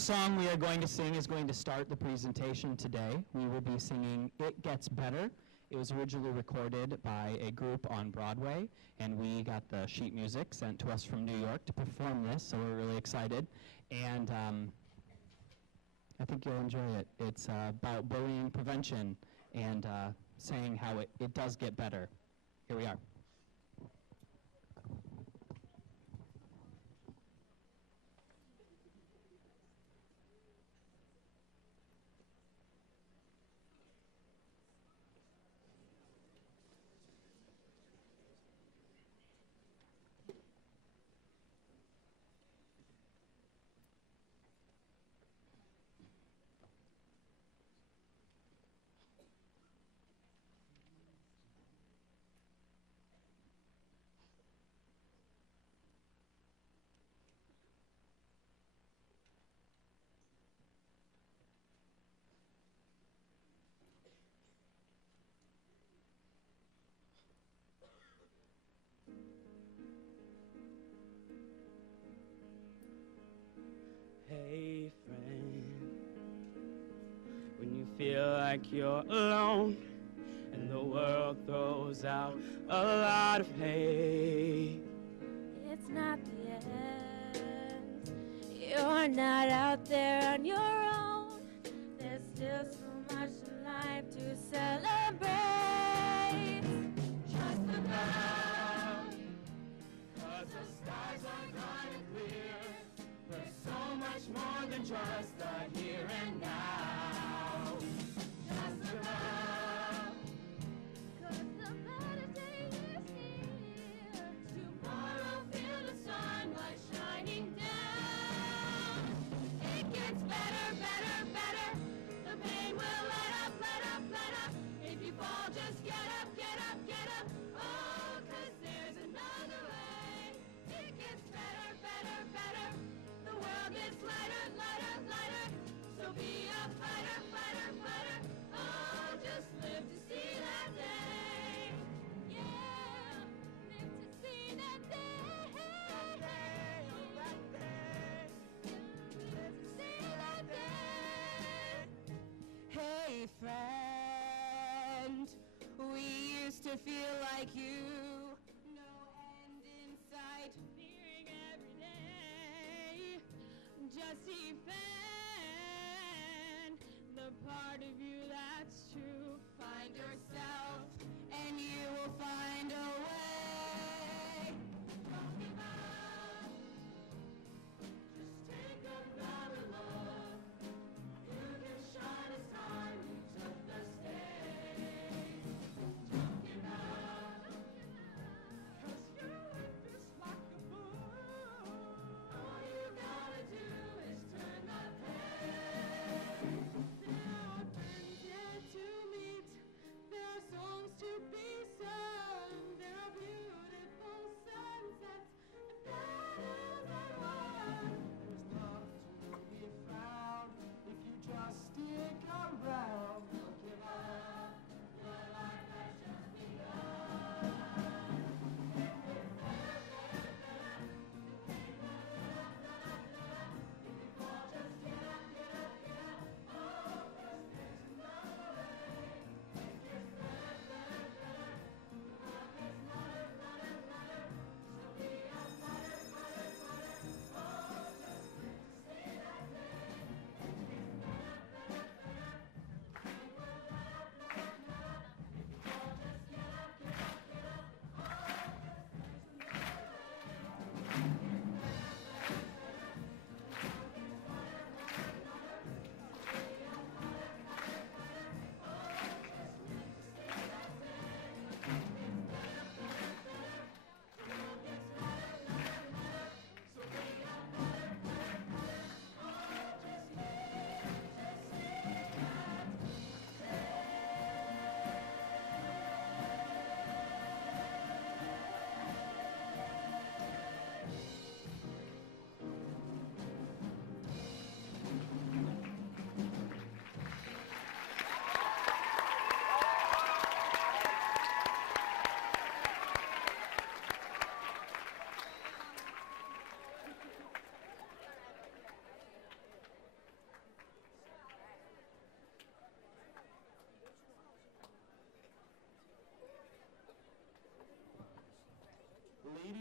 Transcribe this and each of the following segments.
next song we are going to sing is going to start the presentation today. We will be singing It Gets Better. It was originally recorded by a group on Broadway, and we got the sheet music sent to us from New York to perform this, so we're really excited. And I think you'll enjoy it. It's about bullying prevention and saying how it does get better. Here we are. Hey friend, when you feel like you're alone and the world throws out a lot of hate, it's not the end. You're not out there on your own. There's still so much life to celebrate. Just about, 'cause the stars are gonna clear. There's so much more than just the here and now. Just about, 'cause the better day is here. Tomorrow feel the sunlight shining down. It gets better, better, better. The pain will let up, let up, let up. If you fall, just get up, get up, get up. Oh, 'cause there's another way. It gets better, better, better. The world gets lighter, lighter, lighter. So be a fighter, fighter, fighter. Oh, just live to see that day. Yeah, live to see that day. That day, oh, that day. Live to see that day. Hey, friend, we used to feel like you. No end in sight, fearing every day. Just defend the part of you that's true. Find yourself, and you will find a way. Don't give up. Just take another look. You can shine a star. You took the stage. Don't give up.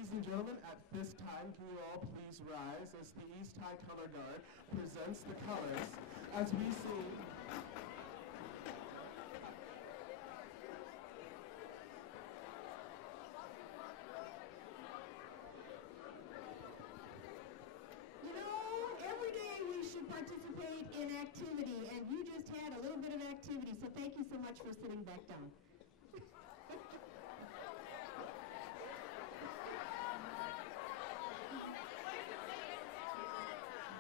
Ladies and gentlemen, at this time, can you all please rise as the East High Color Guard presents the colors as we sing. You know, every day we should participate in activity, and you just had a little bit of activity, so thank you so much for sitting back down.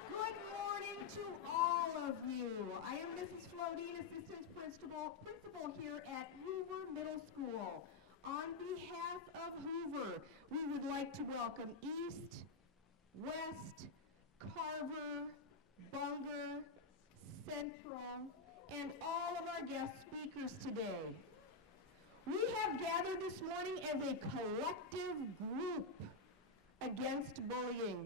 Good morning to all of you. I am Mrs. Flodine, Assistant Principal here at Hoover Middle School. On behalf of Hoover, we would like to welcome East, West, Carver, Bunger, Central, and all of our guest speakers today. We have gathered this morning as a collective group against bullying.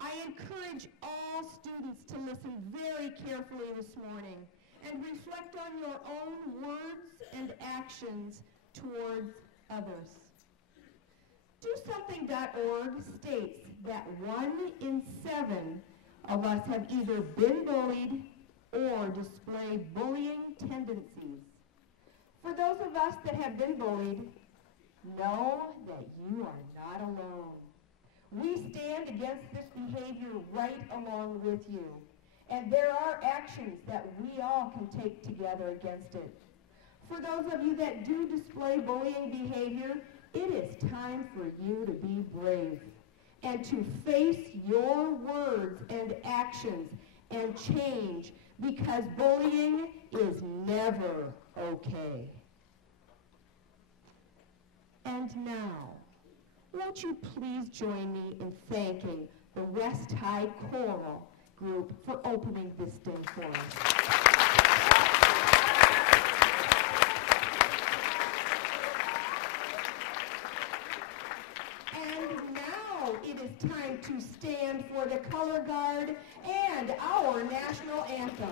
I encourage all students to listen very carefully this morning and reflect on your own words and actions towards others. DoSomething.org states that 1 in 7 of us have either been bullied or display bullying tendencies. For those of us that have been bullied, know that you are not alone. We stand against this behavior right along with you, and there are actions that we all can take together against it. For those of you that do display bullying behavior, it is time for you to be brave and to face your words and actions and change, because bullying is never okay. And now, won't you please join me in thanking the West High Choral Group for opening this day for us. And now it is time to stand for the Color Guard and our national anthem.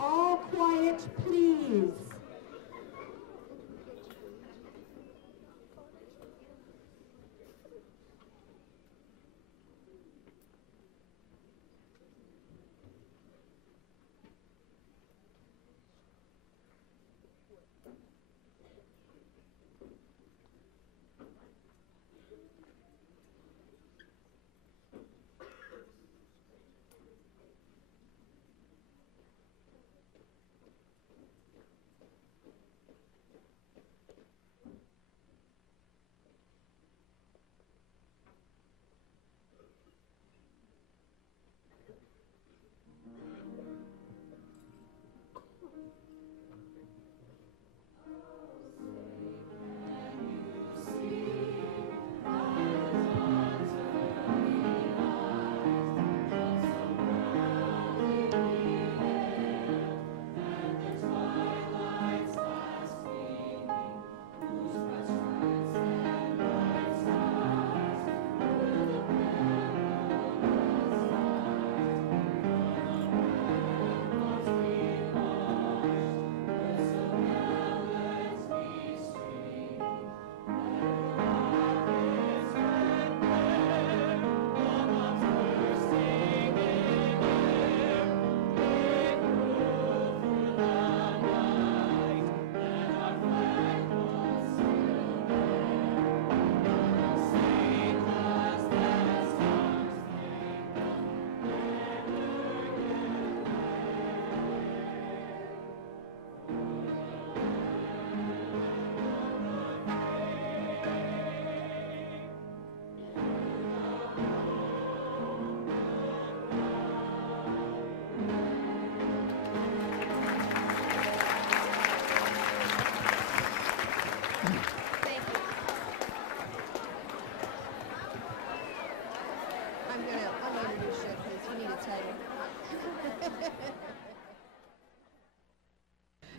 All quiet, please.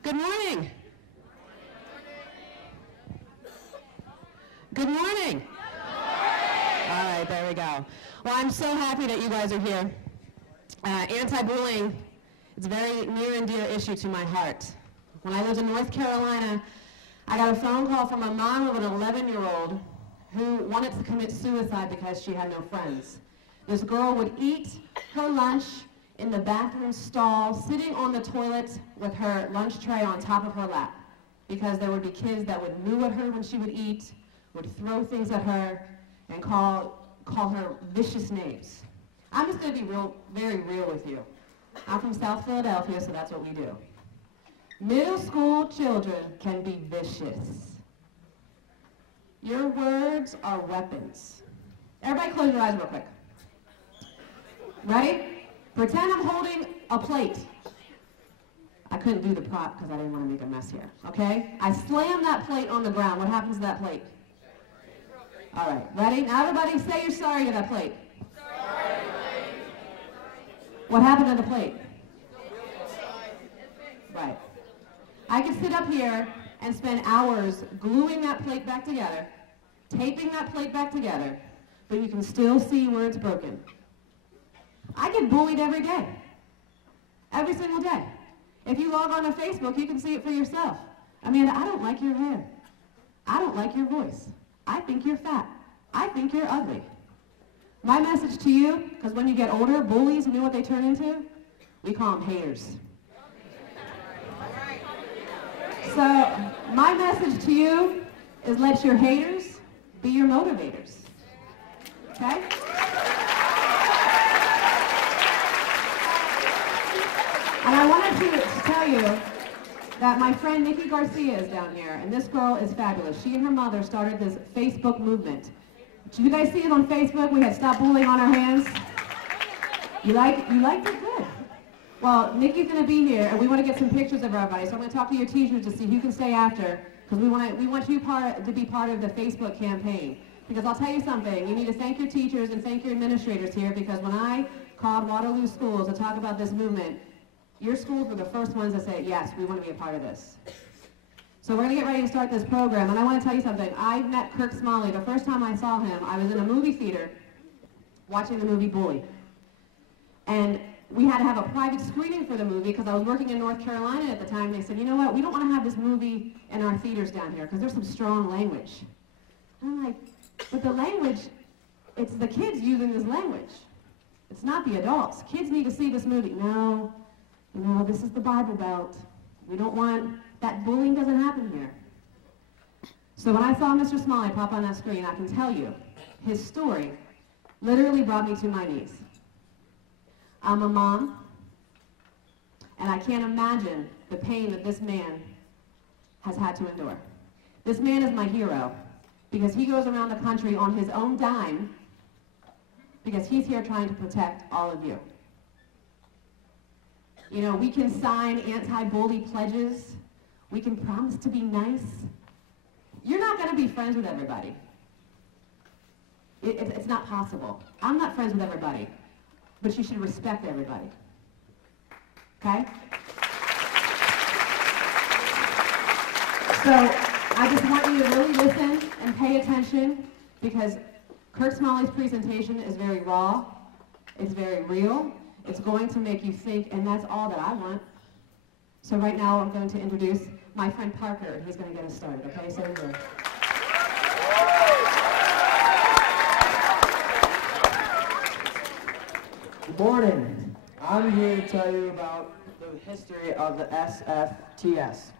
Good morning. Good morning. Well, I'm so happy that you guys are here. Anti-bullying is a very near and dear issue to my heart. When I lived in North Carolina, I got a phone call from a mom of an 11-year-old who wanted to commit suicide because she had no friends. This girl would eat her lunch in the bathroom stall, sitting on the toilet with her lunch tray on top of her lap, because there would be kids that would moo at her when she would eat, would throw things at her, and call her vicious names. I'm just going to be very real with you. I'm from South Philadelphia, so that's what we do. Middle school children can be vicious. Your words are weapons. Everybody close your eyes real quick. Ready? Pretend I'm holding a plate. I couldn't do the prop because I didn't want to make a mess here, okay? I slam that plate on the ground. What happens to that plate? All right, ready? Now everybody say you're sorry to that plate. Sorry. What happened to the plate? Right. I could sit up here and spend hours gluing that plate back together, taping that plate back together, but you can still see where it's broken. I get bullied every day. Every single day. If you log on to Facebook, you can see it for yourself. Amanda, I don't like your hair. I don't like your voice. I think you're fat. I think you're ugly. My message to you, because when you get older, bullies, you know what they turn into? We call them haters. So my message to you is let your haters be your motivators. Okay? And I wanted to tell you that my friend Nikki Garcia is down here, and this girl is fabulous. She and her mother started this Facebook movement. Did you guys see it on Facebook? We had Stop Bullying on Our Hands. You liked it? Good. Well, Nikki's going to be here, and we want to get some pictures of everybody. So I'm going to talk to your teachers to see who can stay after, because we want you to be part of the Facebook campaign. Because I'll tell you something, you need to thank your teachers and thank your administrators here, because when I called Waterloo schools to talk about this movement, your schools were the first ones that said, yes, we want to be a part of this. So we're going to get ready to start this program, and I want to tell you something. I met Kirk Smalley. The first time I saw him, I was in a movie theater watching the movie Bully. And we had to have a private screening for the movie because I was working in North Carolina at the time. They said, you know what, we don't want to have this movie in our theaters down here because there's some strong language. And I'm like, but the language, it's the kids using this language. It's not the adults. Kids need to see this movie. No, this is the Bible Belt. We don't want, that bullying doesn't happen here. So when I saw Mr. Smalley pop on that screen, I can tell you, his story literally brought me to my knees. I'm a mom, and I can't imagine the pain that this man has had to endure. This man is my hero because he goes around the country on his own dime because he's here trying to protect all of you. You know, we can sign anti-bully pledges. We can promise to be nice. You're not going to be friends with everybody. It's not possible. I'm not friends with everybody. But you should respect everybody. Okay? So I just want you to really listen and pay attention because Kirk Smalley's presentation is very raw. It's very real. It's going to make you think, and that's all that I want. So right now I'm going to introduce my friend Parker, and he's going to get us started. Okay? So here. Good morning. I'm here to tell you about the history of the SFTS.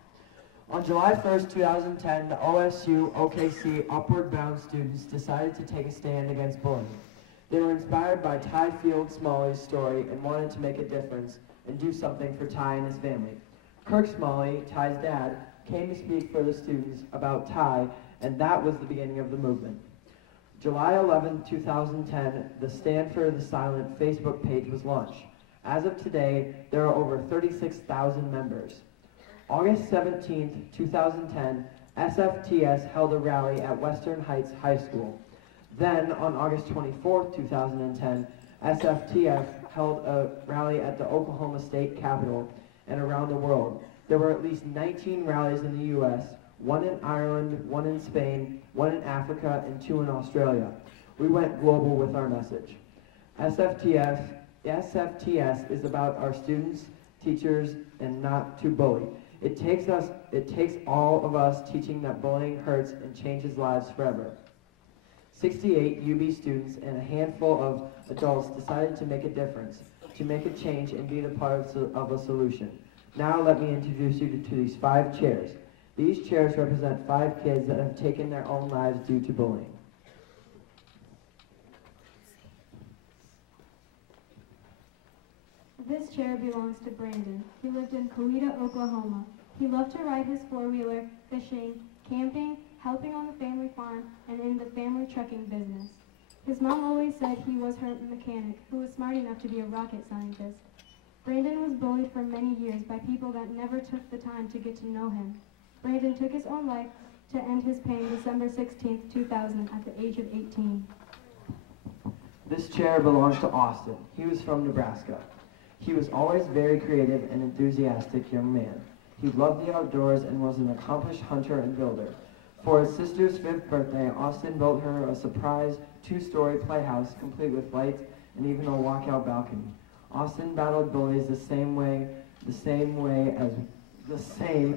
On July 1st, 2010, the OSU OKC Upward Bound students decided to take a stand against bullying. They were inspired by Ty Field Smalley's story and wanted to make a difference and do something for Ty and his family. Kirk Smalley, Ty's dad, came to speak for the students about Ty, and that was the beginning of the movement. July 11, 2010, the Stand for the Silent Facebook page was launched. As of today, there are over 36,000 members. August 17, 2010, SFTS held a rally at Western Heights High School. Then, on August 24, 2010, SFTF held a rally at the Oklahoma State Capitol and around the world. There were at least 19 rallies in the U.S., one in Ireland, one in Spain, one in Africa, and 2 in Australia. We went global with our message. SFTS is about our students, teachers, and not to bully. It takes all of us teaching that bullying hurts and changes lives forever. 68 UB students and a handful of adults decided to make a difference, to make a change and be the part of a solution. Now let me introduce you to these 5 chairs. These chairs represent 5 kids that have taken their own lives due to bullying. This chair belongs to Brandon. He lived in Coweta, Oklahoma. He loved to ride his 4-wheeler, fishing, camping, helping on the family farm, and in the family trucking business. His mom always said he was her mechanic, who was smart enough to be a rocket scientist. Brandon was bullied for many years by people that never took the time to get to know him. Brandon took his own life to end his pain December 16, 2000, at the age of 18. This chair belongs to Austin. He was from Nebraska. He was always very creative and enthusiastic young man. He loved the outdoors and was an accomplished hunter and builder. For his sister's 5th birthday, Austin built her a surprise 2-story playhouse complete with lights and even a walkout balcony. Austin battled bullies the same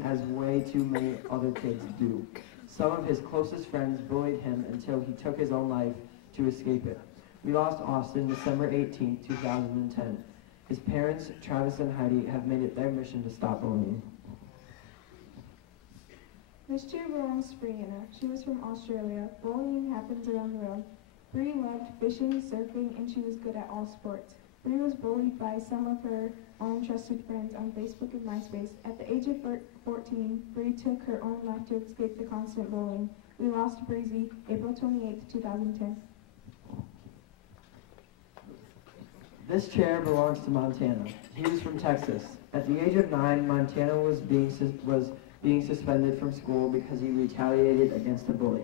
as way too many other kids do. Some of his closest friends bullied him until he took his own life to escape it. We lost Austin December 18, 2010. His parents, Travis and Heidi, have made it their mission to stop bullying. This chair belongs to Brianna. She was from Australia. Bullying happens around the world. Bri loved fishing, surfing, and she was good at all sports. Bri was bullied by some of her own trusted friends on Facebook and MySpace. At the age of 14, Bri took her own life to escape the constant bullying. We lost Breezy April 28, 2010. This chair belongs to Montana. He was from Texas. At the age of 9, Montana was being suspended from school because he retaliated against a bully.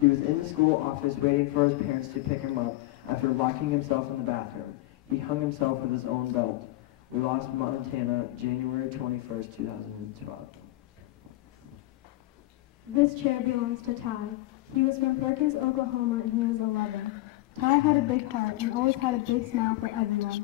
He was in the school office waiting for his parents to pick him up after locking himself in the bathroom. He hung himself with his own belt. We lost Montana January 21st, 2012. This chair belongs to Ty. He was from Perkins, Oklahoma, and he was 11. Ty had a big heart and always had a big smile for everyone.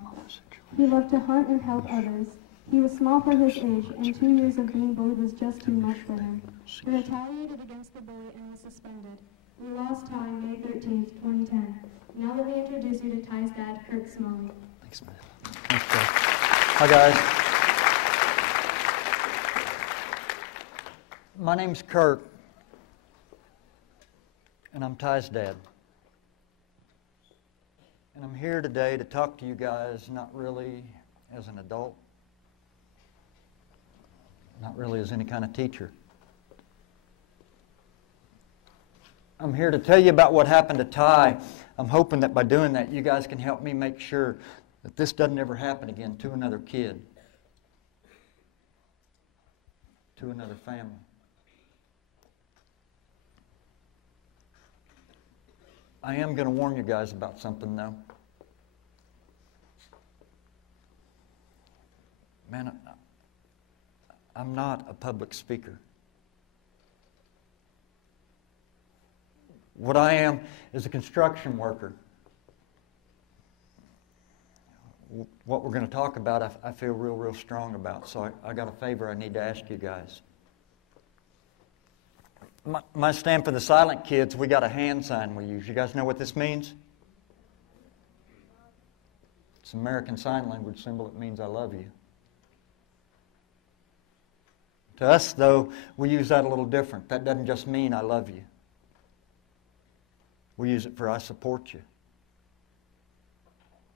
He loved to hunt and help others. He was small for his age, and 2 years of being bullied was just too much for him. He retaliated against the bully and was suspended. We lost Ty May 13, 2010. Now let me introduce you to Ty's dad, Kirk Smalley. Thanks, man. Thanks, Kirk. Hi, guys. My name's Kirk, and I'm Ty's dad. And I'm here today to talk to you guys not really as an adult, not really as any kind of teacher. I'm here to tell you about what happened to Ty. I'm hoping that by doing that, you guys can help me make sure that this doesn't ever happen again to another kid, to another family. I am going to warn you guys about something, though. Man, I'm not a public speaker. What I am is a construction worker. What we're going to talk about, I feel real strong about. So I got a favor I need to ask you guys. My stand for the silent kids, we got a hand sign we use. You guys know what this means? It's an American Sign Language symbol. It means I love you. To us, though, we use that a little different. That doesn't just mean I love you. We use it for I support you.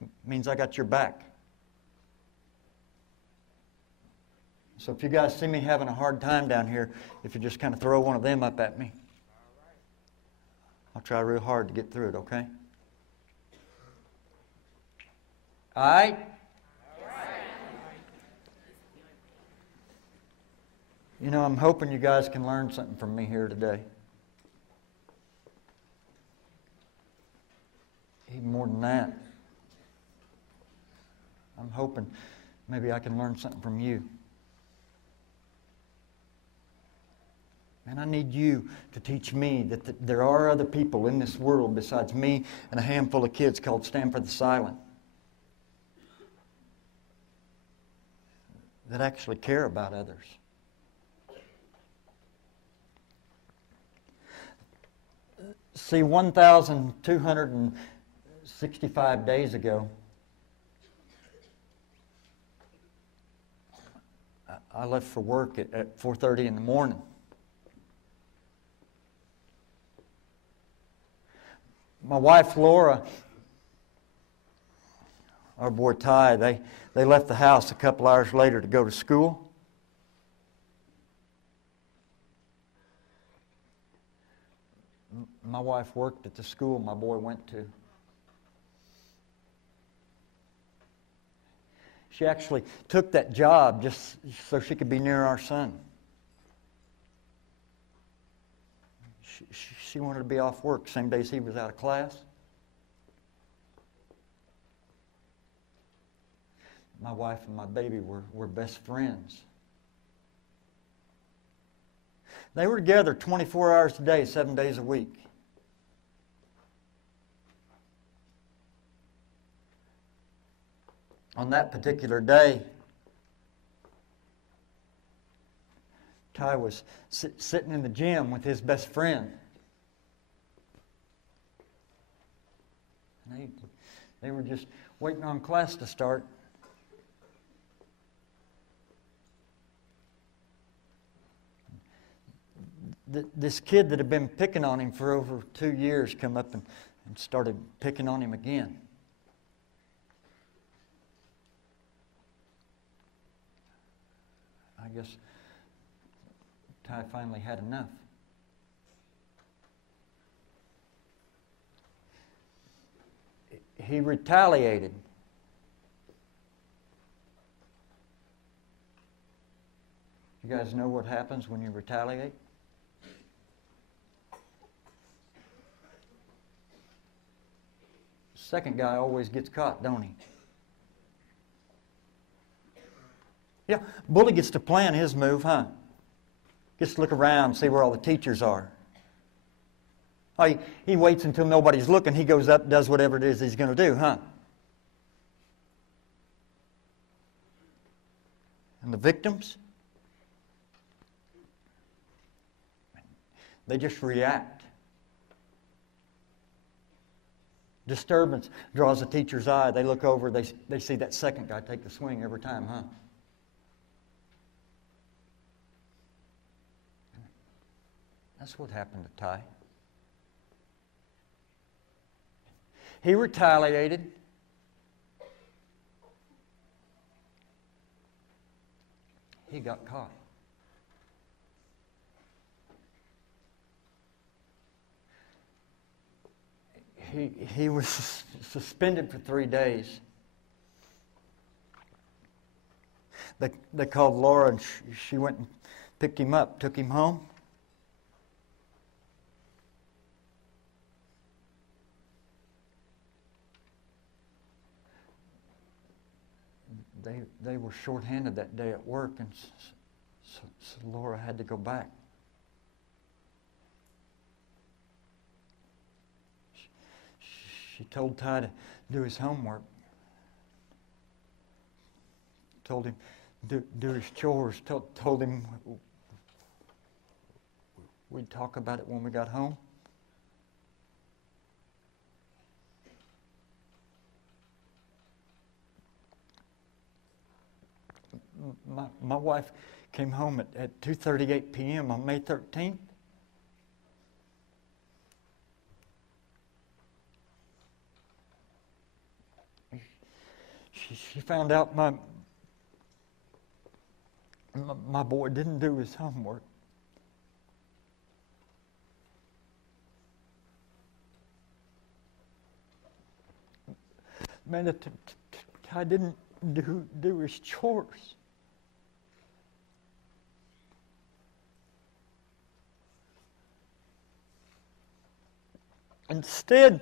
It means I got your back. So if you guys see me having a hard time down here, if you just kind of throw one of them up at me, I'll try real hard to get through it, okay? All right? You know, I'm hoping you guys can learn something from me here today. Even more than that, I'm hoping maybe I can learn something from you. And I need you to teach me that there are other people in this world besides me and a handful of kids called Stand for the Silent that actually care about others. See, 1,265 days ago, I left for work at 4:30 in the morning. My wife, Laura, our boy Ty, they left the house a couple hours later to go to school. My wife worked at the school my boy went to. She actually took that job just so she could be near our son. She wanted to be off work same days he was out of class. My wife and my baby were best friends. They were together 24 hours a day, 7 days a week. On that particular day, Ty was sitting in the gym with his best friend. They were just waiting on class to start. This kid that had been picking on him for over 2 years come up and started picking on him again. I guess Ty finally had enough. He retaliated. You guys know what happens when you retaliate? Second guy always gets caught, don't he? Yeah, Bully gets to plan his move, huh? Gets to look around, see where all the teachers are. Oh, he waits until nobody's looking. He goes up, does whatever it is he's going to do, huh? And the victims? They just react. Disturbance draws the teacher's eye. They look over, they see that second guy take the swing every time, huh? That's what happened to Ty. He retaliated. He got caught. He was suspended for 3 days. They called Laura and she went and picked him up, took him home. They were shorthanded that day at work, and so Laura had to go back. She told Ty to do his homework. Told him do his chores. Told him we'd talk about it when we got home. My wife came home at 2:38 p.m. on May 13th. She found out my boy didn't do his homework. Man, I didn't do his chores. Instead,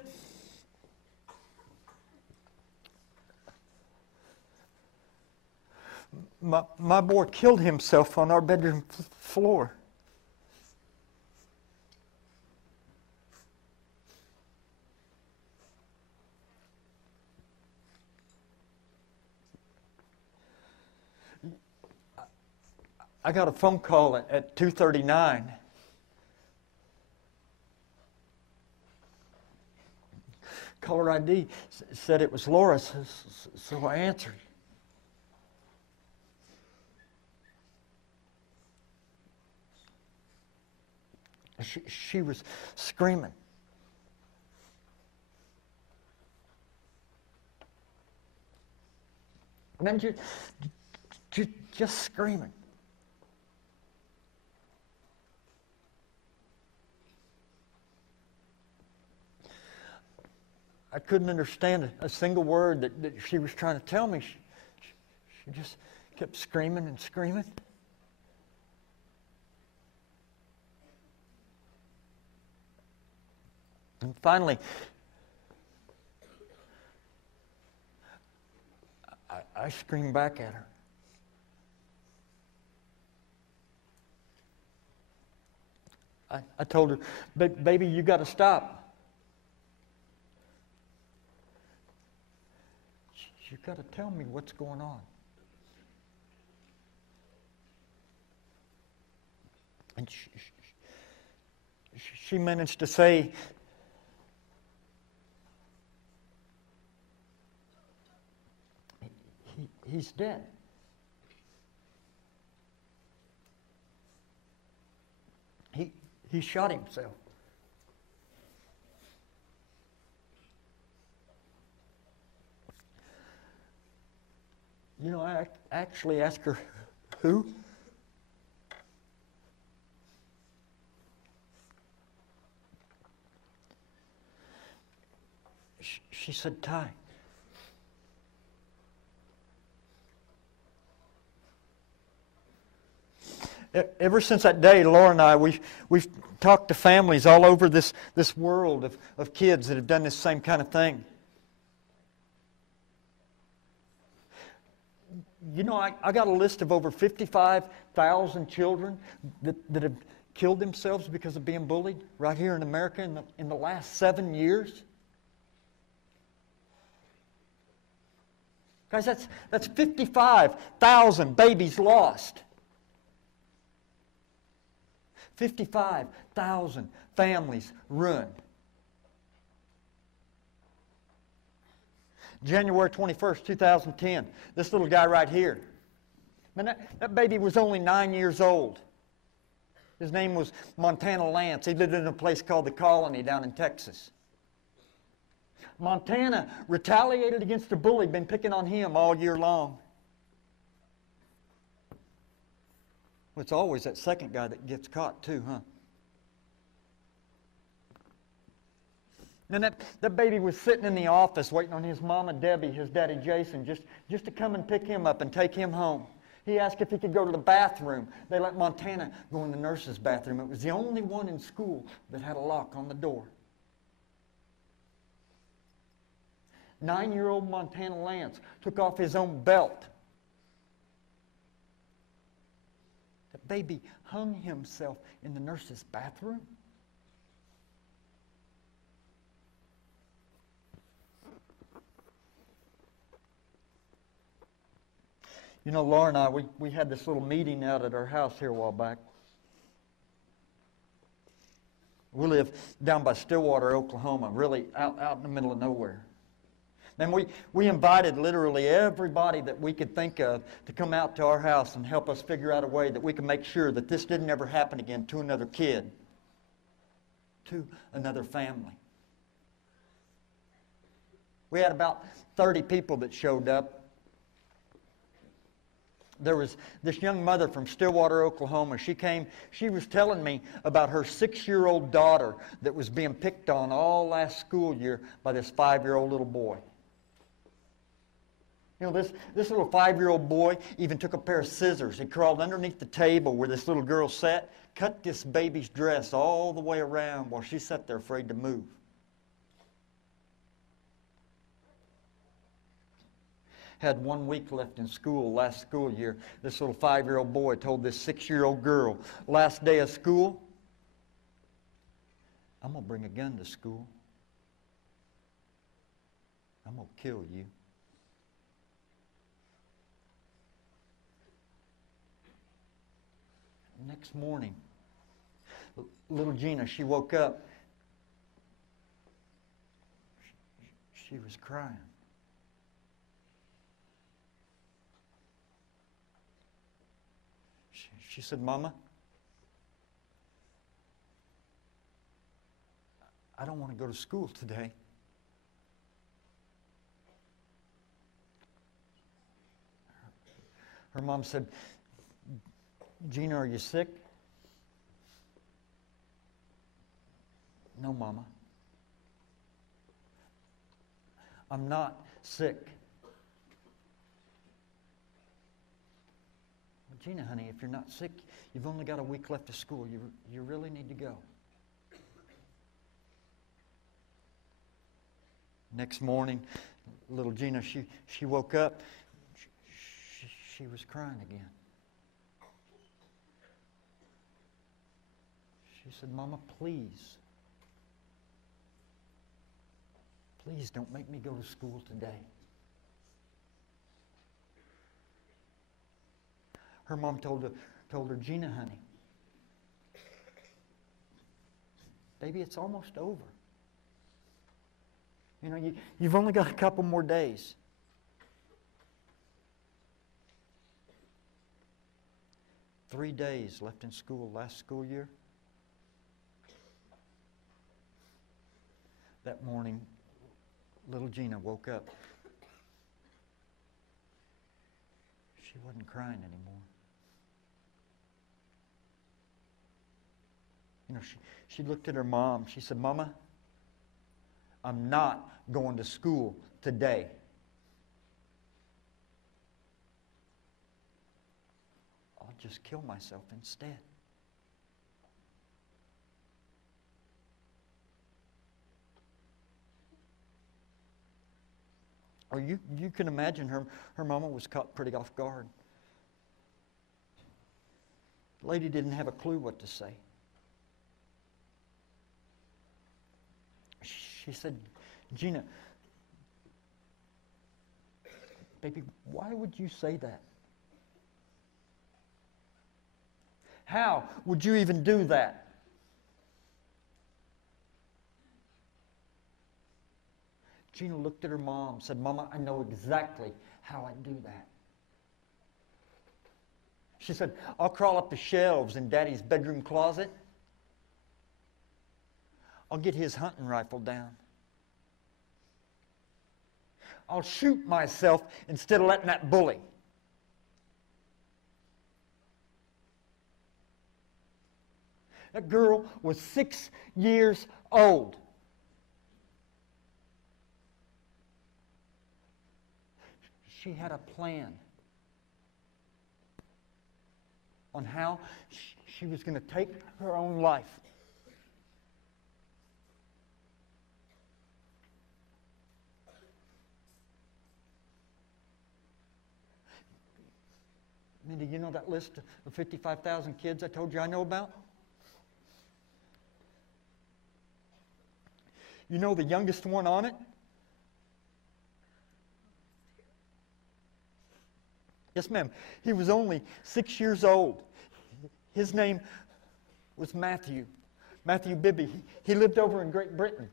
my boy killed himself on our bedroom floor. I got a phone call at 2:39. Caller ID said it was Laura, so I answered. She was screaming. Man, just screaming. I couldn't understand a single word that she was trying to tell me. She just kept screaming and screaming. And finally, I screamed back at her. I told her, baby, you got to stop. You've got to tell me what's going on. And she managed to say, he's dead. He shot himself. You know, I actually asked her, who? She said, Ty. Ever since that day, Laura and I, we've talked to families all over this world of kids that have done this same kind of thing. You know, I got a list of over 55,000 children that have killed themselves because of being bullied right here in America in the last 7 years. Guys, that's 55,000 babies lost. 55,000 families ruined. January 21st, 2010, this little guy right here. Man, that baby was only 9 years old. His name was Montana Lance. He lived in a place called the Colony down in Texas. Montana retaliated against a bully, been picking on him all year long. Well, it's always that second guy that gets caught too, huh? And that baby was sitting in the office waiting on his mama Debbie, his daddy Jason, just to come and pick him up and take him home. He asked if he could go to the bathroom. They let Montana go in the nurse's bathroom. It was the only one in school that had a lock on the door. 9-year-old Montana Lance took off his own belt. The baby hung himself in the nurse's bathroom. You know, Laura and I, we had this little meeting out at our house here a while back. We live down by Stillwater, Oklahoma, really out in the middle of nowhere. And we invited literally everybody that we could think of to come out to our house and help us figure out a way that we can make sure that this didn't ever happen again to another kid, to another family. We had about 30 people that showed up. There was this young mother from Stillwater, Oklahoma. She came, she was telling me about her 6-year-old daughter that was being picked on all last school year by this 5-year-old little boy. You know, this little 5-year-old boy even took a pair of scissors. He crawled underneath the table where this little girl sat, cut this baby's dress all the way around while she sat there afraid to move. Had 1 week left in school last school year. This little 5-year-old boy told this 6-year-old girl, last day of school, I'm going to bring a gun to school. I'm going to kill you. next morning, little Gina, she woke up. She was crying. She said, Mama, I don't want to go to school today. Her mom said, Gina, are you sick? No, Mama. I'm not sick. Well, Gina, honey, if you're not sick, you've only got a week left of school. You really need to go. Next morning, little Gina, she woke up. She was crying again. She said, Mama, please don't make me go to school today. Her mom told her, Gina, honey, baby, it's almost over. You know, you've only got a couple more days. Three days left in school last school year. That morning, little Gina woke up. She wasn't crying anymore. You know, she looked at her mom. She said, Mama, I'm not going to school today. I'll just kill myself instead. Or you can imagine her mama was caught pretty off guard. The lady didn't have a clue what to say. She said, Gina, baby, why would you say that? How would you even do that? Gina looked at her mom and said, Mama, I know exactly how I do that. She said, I'll crawl up the shelves in Daddy's bedroom closet. I'll get his hunting rifle down. I'll shoot myself instead of letting that bully. That girl was 6 years old. She had a plan on how she was going to take her own life. Mindy, you know that list of 55,000 kids I told you I know about? You know the youngest one on it? Yes, ma'am. He was only 6 years old. His name was Matthew. Matthew Bibby. He lived over in Great Britain.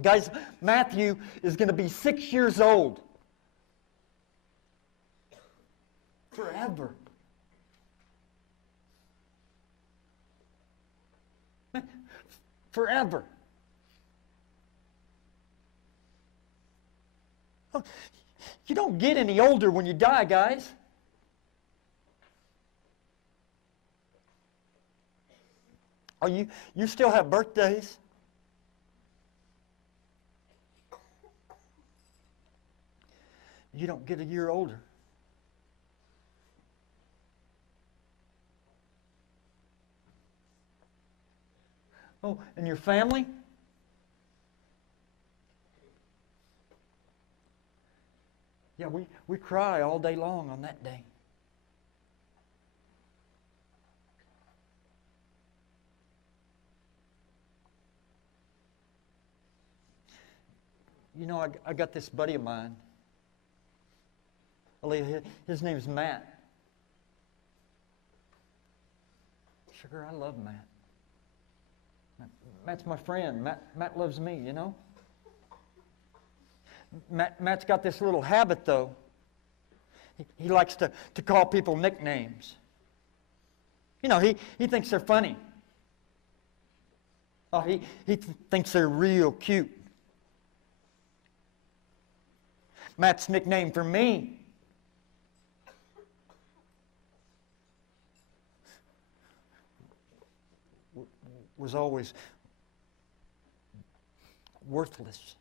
Guys, Matthew is going to be 6 years old. Forever. Forever. Oh, you don't get any older when you die, guys. Oh, you still have birthdays? You don't get a year older. Oh, and your family? Yeah, we cry all day long on that day. You know, I got this buddy of mine. Aaliyah, his name's Matt. Sugar, I love Matt. Matt's my friend. Matt loves me, you know. Matt's got this little habit, though. He likes to call people nicknames. You know, he thinks they're funny. Oh, he thinks they're real cute. Matt's nickname for me was always worthless.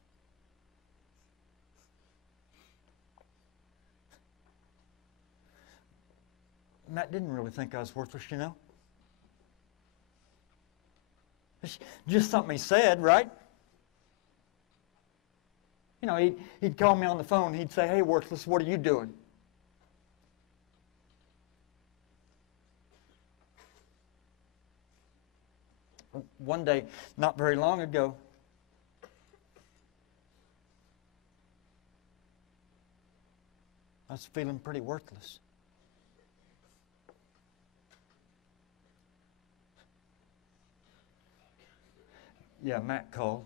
Matt didn't really think I was worthless, you know. It's just something he said, right? You know, he'd call me on the phone. He'd say, "Hey, worthless, what are you doing?" One day, not very long ago, I was feeling pretty worthless. Yeah, Matt called.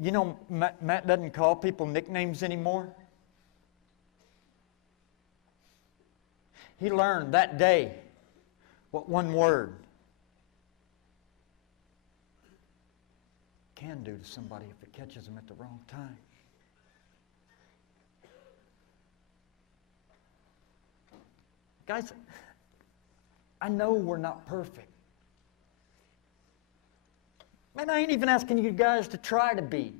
You know, Matt doesn't call people nicknames anymore. He learned that day what one word can do to somebody if it catches them at the wrong time. Guys, I know we're not perfect. Man, I ain't even asking you guys to try to be.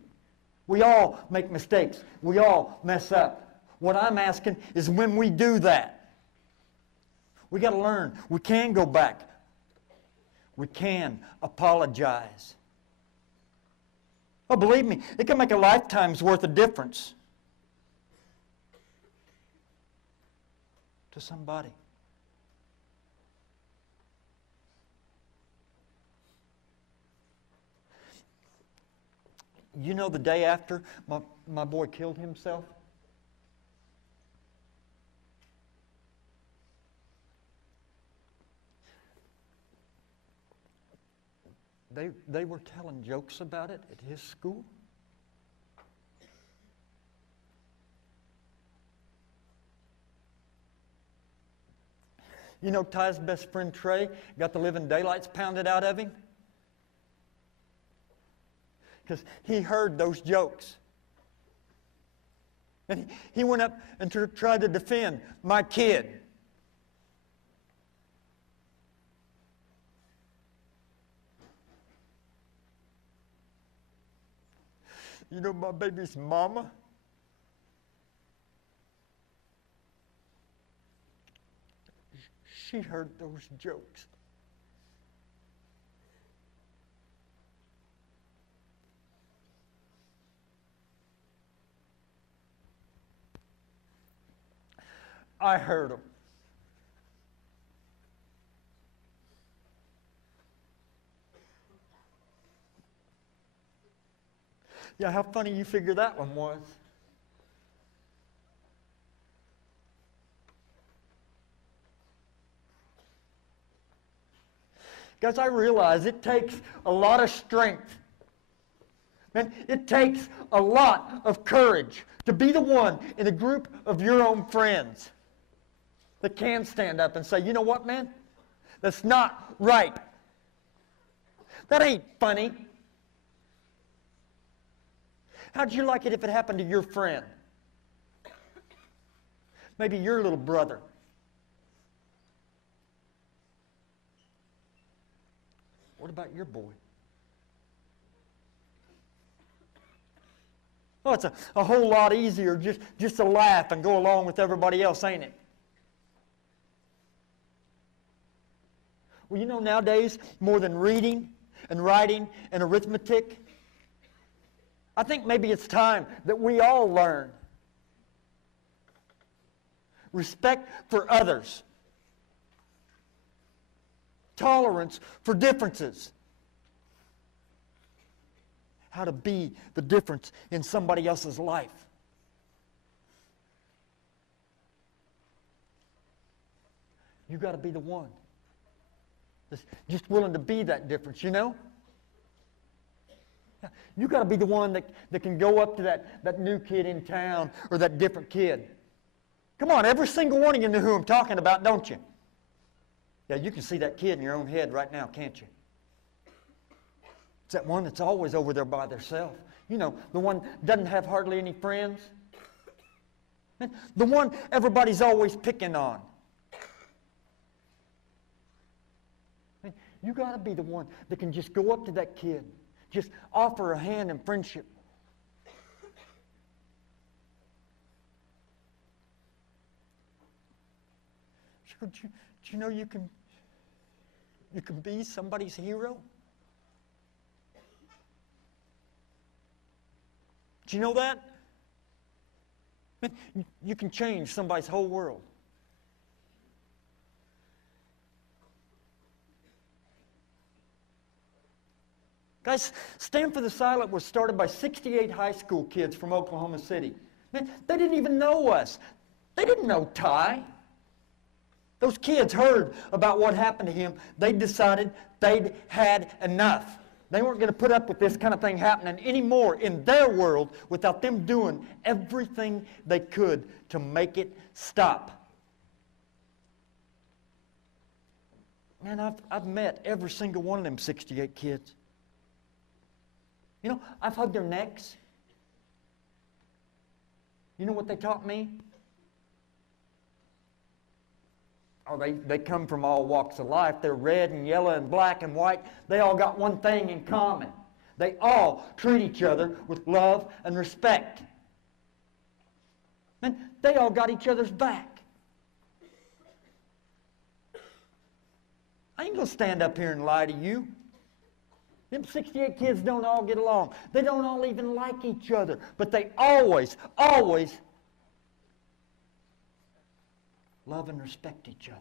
We all make mistakes. We all mess up. What I'm asking is when we do that, we got to learn. We can go back. We can apologize. Oh, believe me, it can make a lifetime's worth of difference to somebody. You know, the day after my boy killed himself, they were telling jokes about it at his school. You know, Ty's best friend Trey got the living daylights pounded out of him because he heard those jokes. And he went up and tried to defend my kid. You know, my baby's mama, she heard those jokes. I heard them. Yeah, how funny you figure that one was. Guys, I realize it takes a lot of strength. Man, it takes a lot of courage to be the one in a group of your own friends that can stand up and say, you know what, man? That's not right. That ain't funny. How'd you like it if it happened to your friend? Maybe your little brother. What about your boy? Oh, it's a whole lot easier just to laugh and go along with everybody else, ain't it? Well, you know, nowadays, more than reading and writing and arithmetic, I think maybe it's time that we all learn respect for others, tolerance for differences, how to be the difference in somebody else's life. You got to be the one that's just willing to be that difference, you know? You got to be the one that can go up to that new kid in town or that different kid. Come on, every single one of you know who I'm talking about, don't you? Yeah, you can see that kid in your own head right now, can't you? It's that one that's always over there by themselves. You know, the one doesn't have hardly any friends. The one everybody's always picking on. You got to be the one that can just go up to that kid, just offer a hand in friendship. Sure, do you know you can be somebody's hero? Do you know that? You can change somebody's whole world. Guys, Stand for the Silent was started by 68 high school kids from Oklahoma City. Man, they didn't even know us. They didn't know Ty. Those kids heard about what happened to him. They decided they'd had enough. They weren't going to put up with this kind of thing happening anymore in their world without them doing everything they could to make it stop. Man, I've met every single one of them 68 kids. You know, I've hugged their necks. You know what they taught me? Oh, they come from all walks of life. They're red and yellow and black and white. They all got one thing in common. They all treat each other with love and respect. And they all got each other's back. I ain't going to stand up here and lie to you. Them 68 kids don't all get along. They don't all even like each other. But they always, always love and respect each other.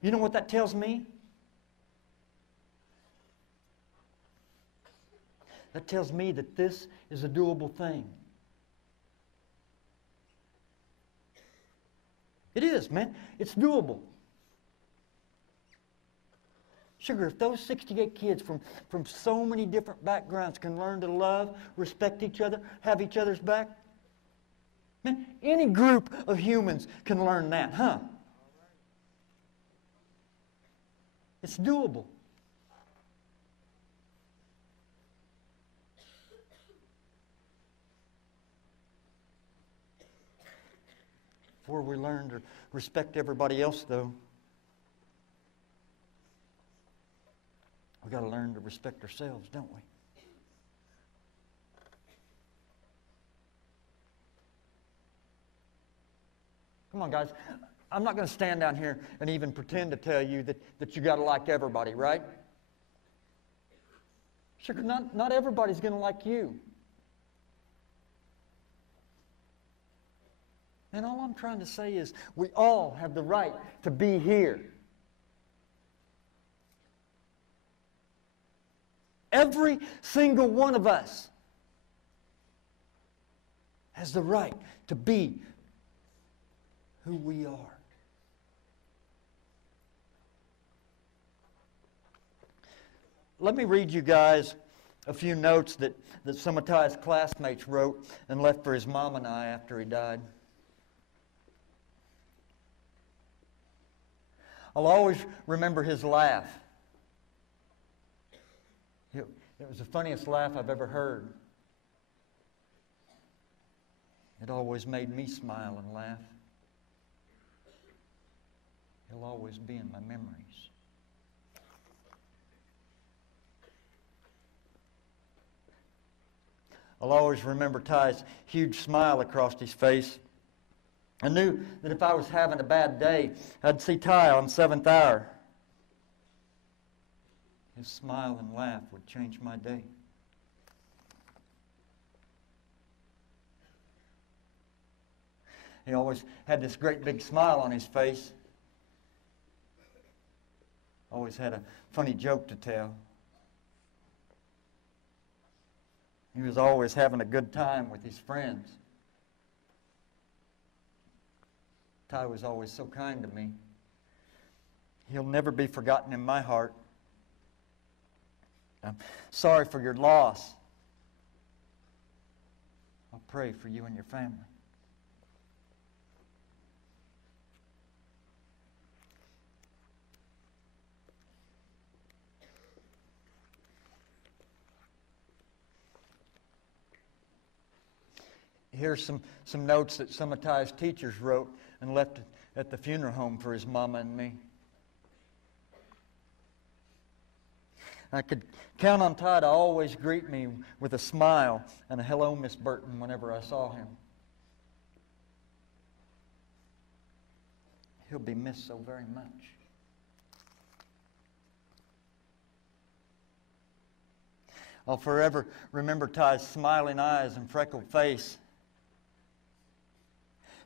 You know what that tells me? That tells me that this is a doable thing. It is, man. It's doable. Sugar, if those 68 kids from so many different backgrounds can learn to love, respect each other, have each other's back, man, any group of humans can learn that, huh? It's doable. Before we learn to respect everybody else, though, we've got to learn to respect ourselves, don't we? Come on, guys. I'm not going to stand down here and even pretend to tell you that you got to like everybody, right? Sure, not everybody's going to like you. And all I'm trying to say is we all have the right to be here. Every single one of us has the right to be who we are. Let me read you guys a few notes that some of Ty's classmates wrote and left for his mom and I after he died. I'll always remember his laugh. It was the funniest laugh I've ever heard. It always made me smile and laugh. He'll always be in my memories. I'll always remember Ty's huge smile across his face. I knew that if I was having a bad day, I'd see Ty on 7th hour. His smile and laugh would change my day. He always had this great big smile on his face. Always had a funny joke to tell. He was always having a good time with his friends. Ty was always so kind to me. He'll never be forgotten in my heart. I'm sorry for your loss. I'll pray for you and your family. Here's some notes that some of Ty's teachers wrote and left at the funeral home for his mama and me. I could count on Ty to always greet me with a smile and a hello, Miss Burton, whenever I saw him. He'll be missed so very much. I'll forever remember Ty's smiling eyes and freckled face.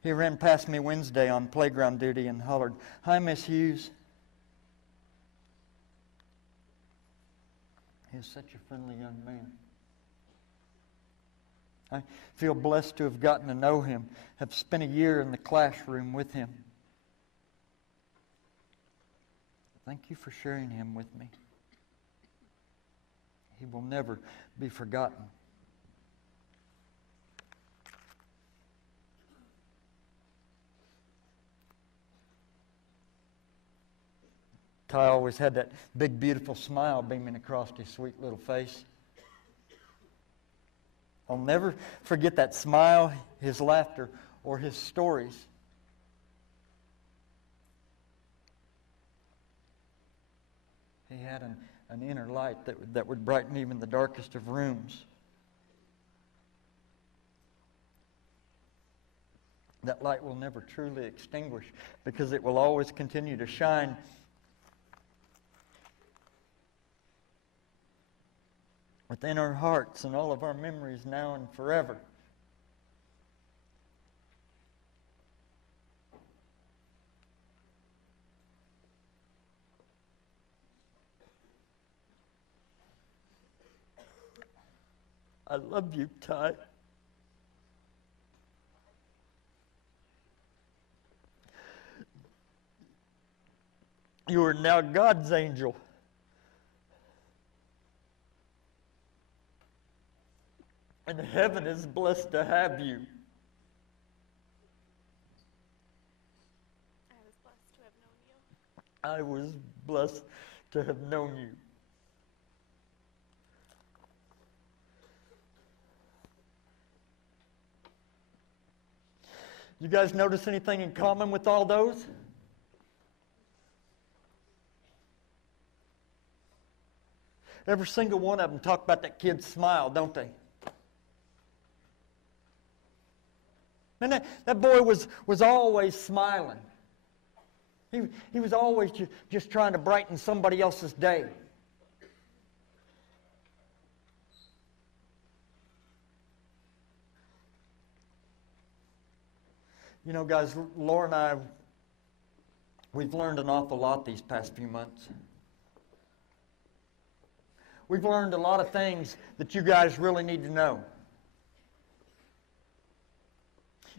He ran past me Wednesday on playground duty and hollered, "Hi, Miss Hughes." He is such a friendly young man. I feel blessed to have gotten to know him, have spent a year in the classroom with him. Thank you for sharing him with me. He will never be forgotten. Ty always had that big, beautiful smile beaming across his sweet little face. I'll never forget that smile, his laughter, or his stories. He had an inner light that would brighten even the darkest of rooms. That light will never truly extinguish because it will always continue to shine within our hearts and all of our memories now and forever. I love you, Ty. You are now God's angel. And heaven is blessed to have you. I was blessed to have known you. You guys notice anything in common with all those? Every single one of them talk about that kid's smile, don't they? Man, that boy was always smiling. He was always just trying to brighten somebody else's day. You know, guys, Laura and I, we've learned an awful lot these past few months. We've learned a lot of things that you guys really need to know.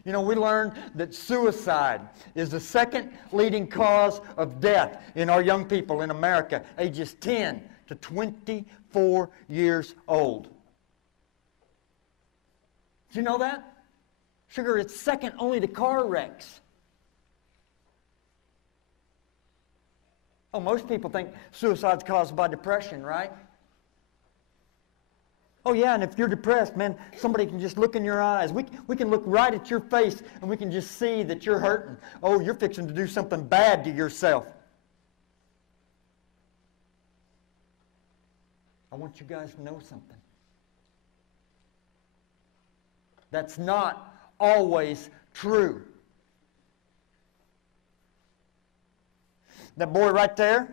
You know, we learned that suicide is the second leading cause of death in our young people in America, ages 10 to 24 years old. Did you know that? Sugar, it's second only to car wrecks. Oh, most people think suicide's caused by depression, right? Oh yeah, and if you're depressed, man, somebody can just look in your eyes. We can look right at your face and we can just see that you're hurting. Oh, you're fixing to do something bad to yourself. I want you guys to know something. That's not always true. That boy right there,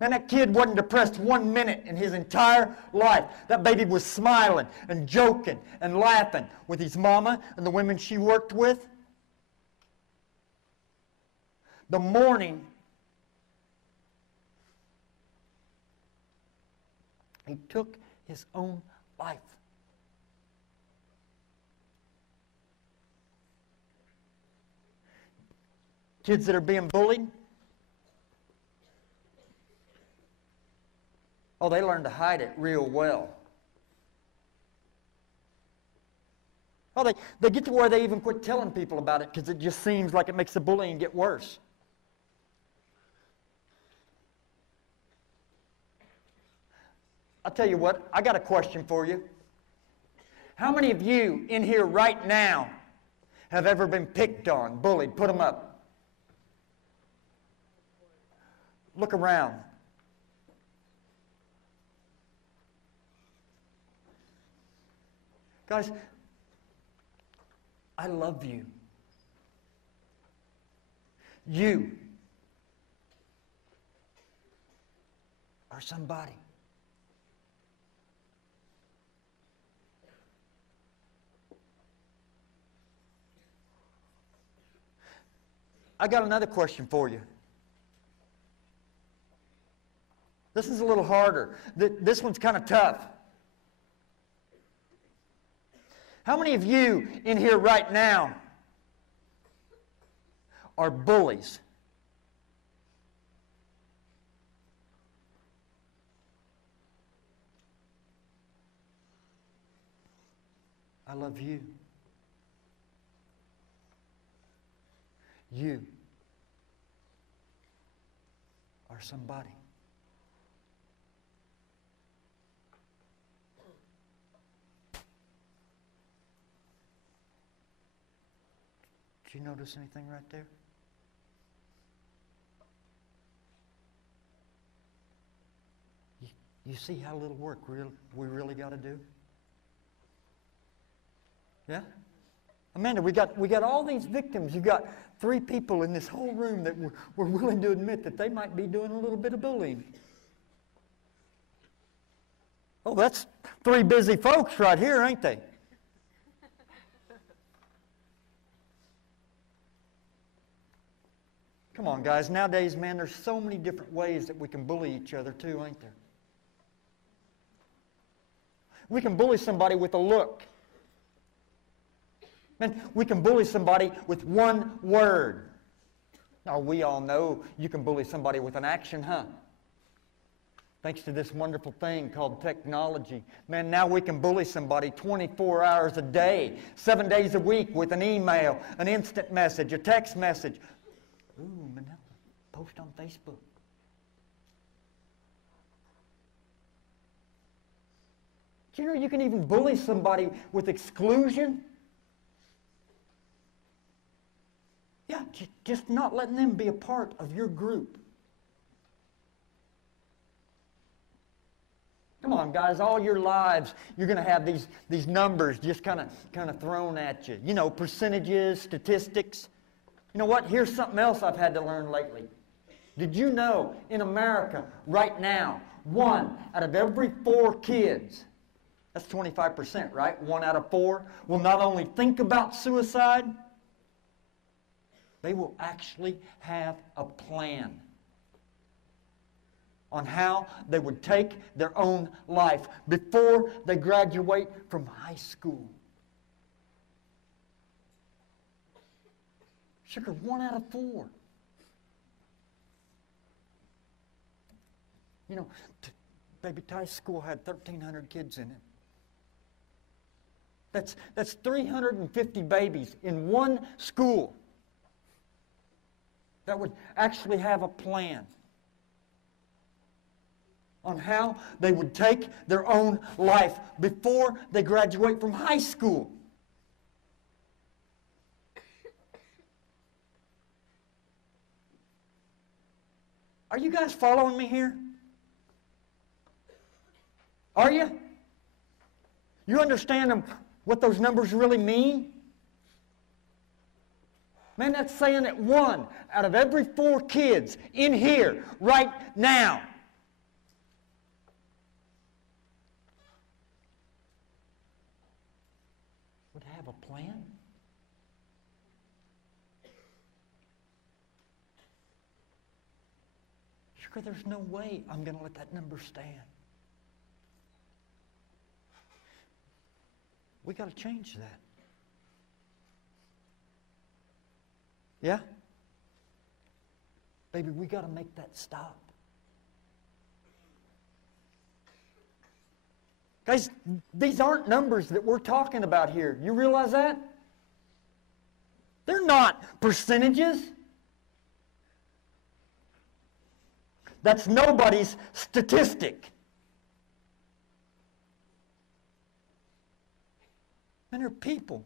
man, that kid wasn't depressed 1 minute in his entire life. That baby was smiling and joking and laughing with his mama and the women she worked with. The morning He took his own life. Kids that are being bullied, oh, they learn to hide it real well. Oh, they get to where they even quit telling people about it because it just seems like it makes the bullying get worse. I'll tell you what, I got a question for you. How many of you in here right now have ever been picked on, bullied? Put them up. Look around. Guys, I love you. You are somebody. I got another question for you. This is a little harder. This one's kind of tough. How many of you in here right now are bullies? I love you. You are somebody. Did you notice anything right there? You see how little work we really got to do? Yeah? Amanda, we got all these victims. You got 3 people in this whole room that were willing to admit that they might be doing a little bit of bullying. Oh, that's 3 busy folks right here, ain't they? Come on, guys. Nowadays, man, there's so many different ways that we can bully each other too, ain't there? We can bully somebody with a look. Man, we can bully somebody with one word. Now, we all know you can bully somebody with an action, huh? Thanks to this wonderful thing called technology. Man, now we can bully somebody 24 hours a day, 7 days a week with an email, an instant message, a text message. Ooh, Manila, post on Facebook. Do you know you can even bully somebody with exclusion? Yeah, just not letting them be a part of your group. Come on, guys, all your lives, you're going to have these numbers just kind of thrown at you. You know, percentages, statistics. You know what? Here's something else I've had to learn lately. Did you know in America right now, 1 out of every 4 kids, that's 25%, right? 1 out of 4 will not only think about suicide, they will actually have a plan on how they would take their own life before they graduate from high school. Sugar, 1 out of 4. You know, Baby Ty's school had 1,300 kids in it. That's 350 babies in one school that would actually have a plan on how they would take their own life before they graduate from high school. Are you guys following me here? Are you? You understand what those numbers really mean? Man, that's saying that 1 out of every 4 kids in here right now would have a plan. Sugar, there's no way I'm going to let that number stand. We got to change that. Yeah? Baby, we got to make that stop. Guys, these aren't numbers that we're talking about here. You realize that? They're not percentages. That's nobody's statistic. And they're people.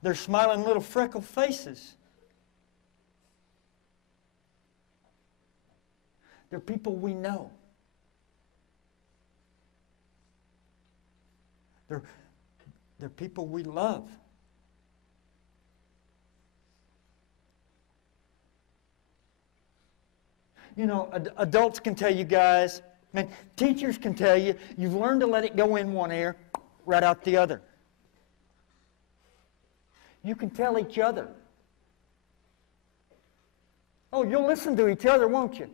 They're smiling little freckled faces. They're people we know. They're people we love. You know, adults can tell you guys, and teachers can tell you, you've learned to let it go in one ear, right out the other. You can tell each other. Oh, you'll listen to each other, won't you?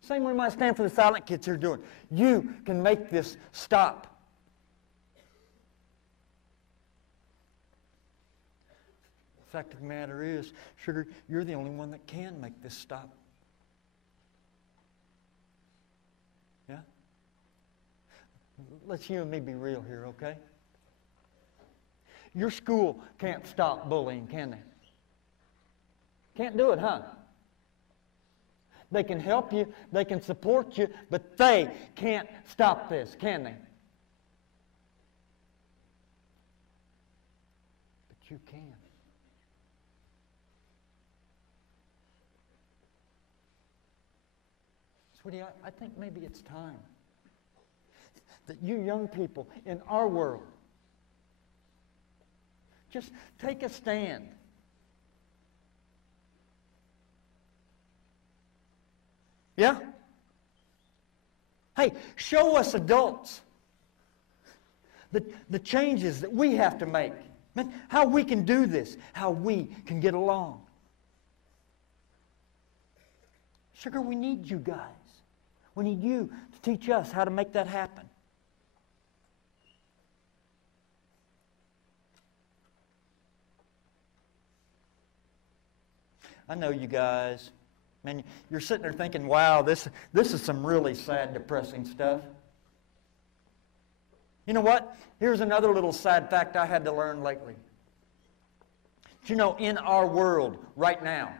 Same way my Stand for the Silent kids are doing. You can make this stop. The fact of the matter is, sugar, you're the only one that can make this stop. Yeah? Let's you and me be real here, okay? Your school can't stop bullying, can they? Can't do it, huh? They can help you, they can support you, but they can't stop this, can they? But you can. Sweetie, I think maybe it's time that you young people in our world just take a stand. Yeah? Hey, show us adults the changes that we have to make. Man, how we can do this, how we can get along. Sugar, we need you guys. We need you to teach us how to make that happen. I know you guys. Man, you're sitting there thinking, wow, this is some really sad, depressing stuff. You know what? Here's another little sad fact I had to learn lately. Did you know in our world right now,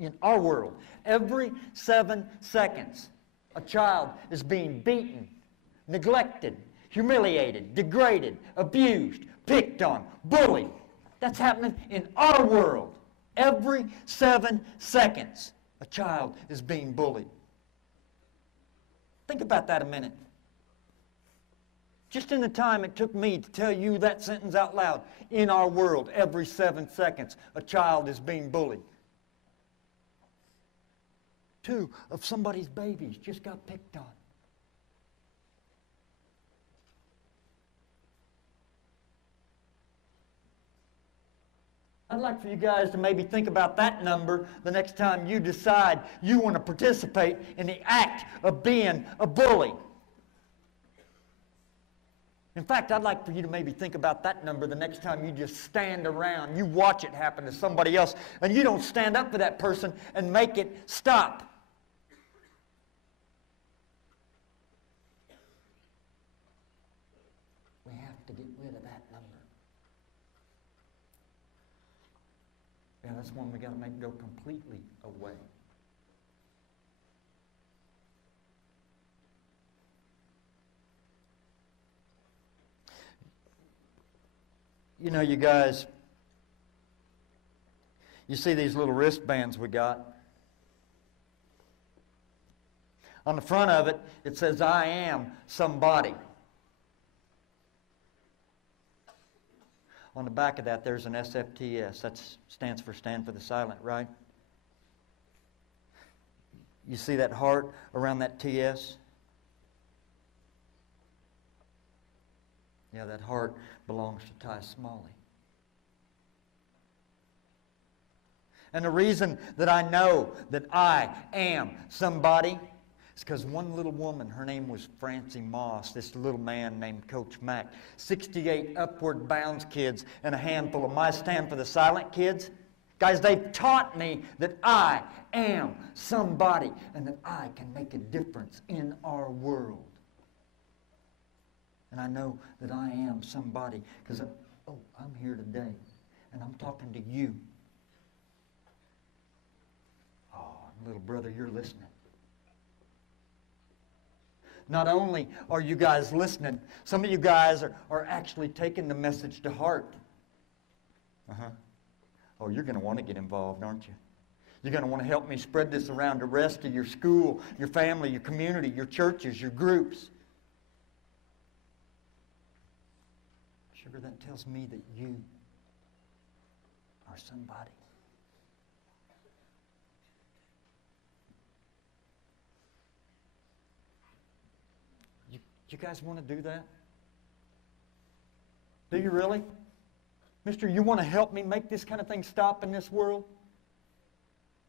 in our world, every 7 seconds, a child is being beaten, neglected, humiliated, degraded, abused, picked on, bullied. That's happening in our world. Every 7 seconds, a child is being bullied. Think about that a minute. Just in the time it took me to tell you that sentence out loud, in our world, every 7 seconds, a child is being bullied. 2 of somebody's babies just got picked on. I'd like for you guys to maybe think about that number the next time you decide you want to participate in the act of being a bully. In fact, I'd like for you to maybe think about that number the next time you just stand around, you watch it happen to somebody else, and you don't stand up for that person and make it stop. We have to get rid of that number. Yeah, that's one we got to make go completely away. You know, you guys, you see these little wristbands we got? On the front of it, it says, I am somebody. On the back of that, there's an SFTS. That stands for Stand for the Silent, right? You see that heart around that TS? Yeah, that heart belongs to Ty Smalley. And the reason that I know that I am somebody is because one little woman, her name was Francie Moss, this little man named Coach Mack, 68 Upward Bounds kids, and a handful of my Stand for the Silent kids. Guys, they've taught me that I am somebody and that I can make a difference in our world. And I know that I am somebody because I'm here today and I'm talking to you. Oh, little brother, you're listening. Not only are you guys listening, some of you guys are actually taking the message to heart. Oh, you're going to want to get involved, aren't you? You're going to want to help me spread this around the rest of your school, your family, your community, your churches, your groups. Sugar, that tells me that you are somebody. You guys want to do that? Do you really? Mister, you want to help me make this kind of thing stop in this world?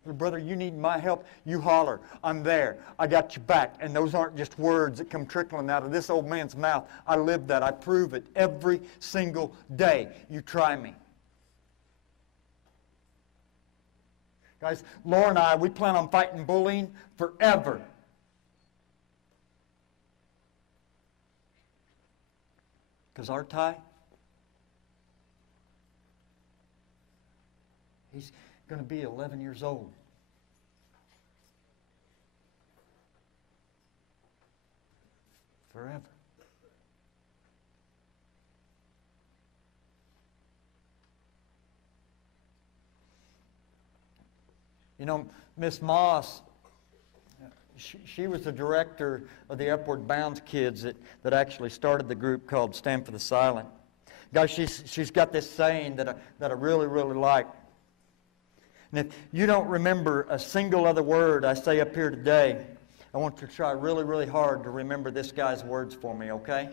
Well, brother, you need my help. You holler. I'm there. I got your back. And those aren't just words that come trickling out of this old man's mouth. I live that. I prove it every single day. You try me. Guys, Laura and I, we plan on fighting bullying forever. Because our Ty, he's going to be 11 years old. Forever. You know, Miss Moss, she was the director of the Upward Bounds kids that actually started the group called Stand for the Silent. Guys, she's got this saying that I really, really like. And if you don't remember a single other word I say up here today, I want you to try really, really hard to remember this guy's words for me, okay?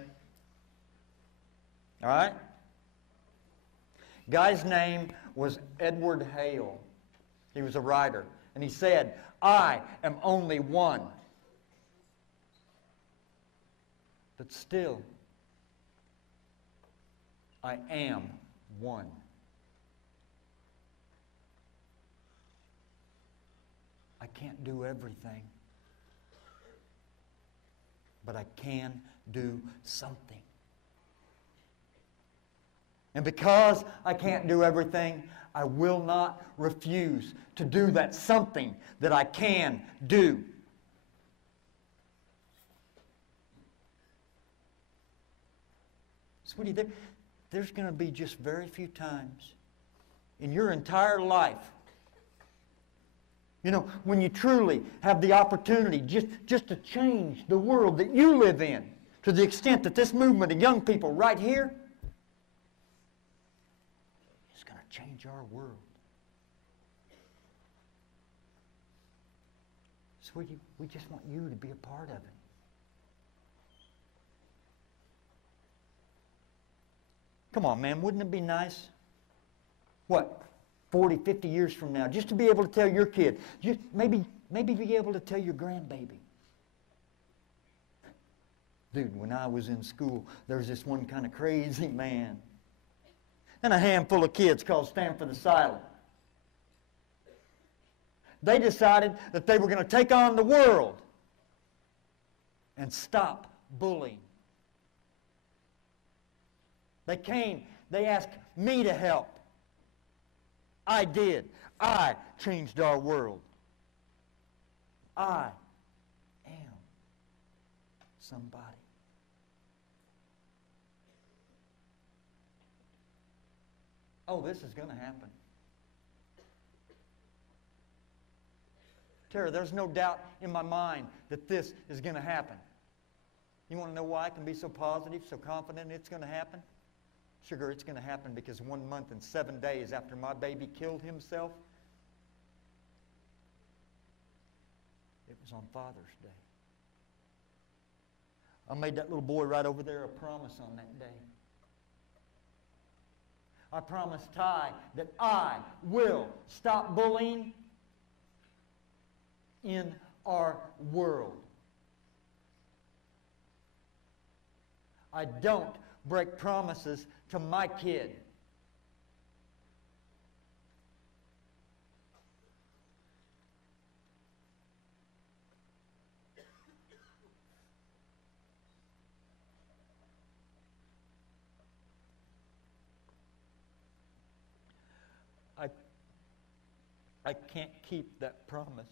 All right? Guy's name was Edward Hale. He was a writer. And he said, I am only one. But still, I am one. I can't do everything, but I can do something. And because I can't do everything, I will not refuse to do that something that I can do. Sweetie, there's going to be just very few times in your entire life, you know, when you truly have the opportunity just to change the world that you live in to the extent that this movement of young people right here is going to change our world. Sweetie, we just want you to be a part of it. Come on, man, wouldn't it be nice? What, 40, 50 years from now, just to be able to tell your kid, just maybe be able to tell your grandbaby. Dude, when I was in school, there was this one kind of crazy man and a handful of kids called Stand for the Silent. They decided that they were going to take on the world and stop bullying. They came, they asked me to help. I did. I changed our world. I am somebody. Oh, this is going to happen. Tara, there's no doubt in my mind that this is going to happen. You want to know why I can be so positive, so confident it's going to happen? Sugar, it's going to happen because 1 month and 7 days after my baby killed himself, it was on Father's Day. I made that little boy right over there a promise on that day. I promise Ty that I will stop bullying in our world. I don't break promises to my kid. I can't keep that promise.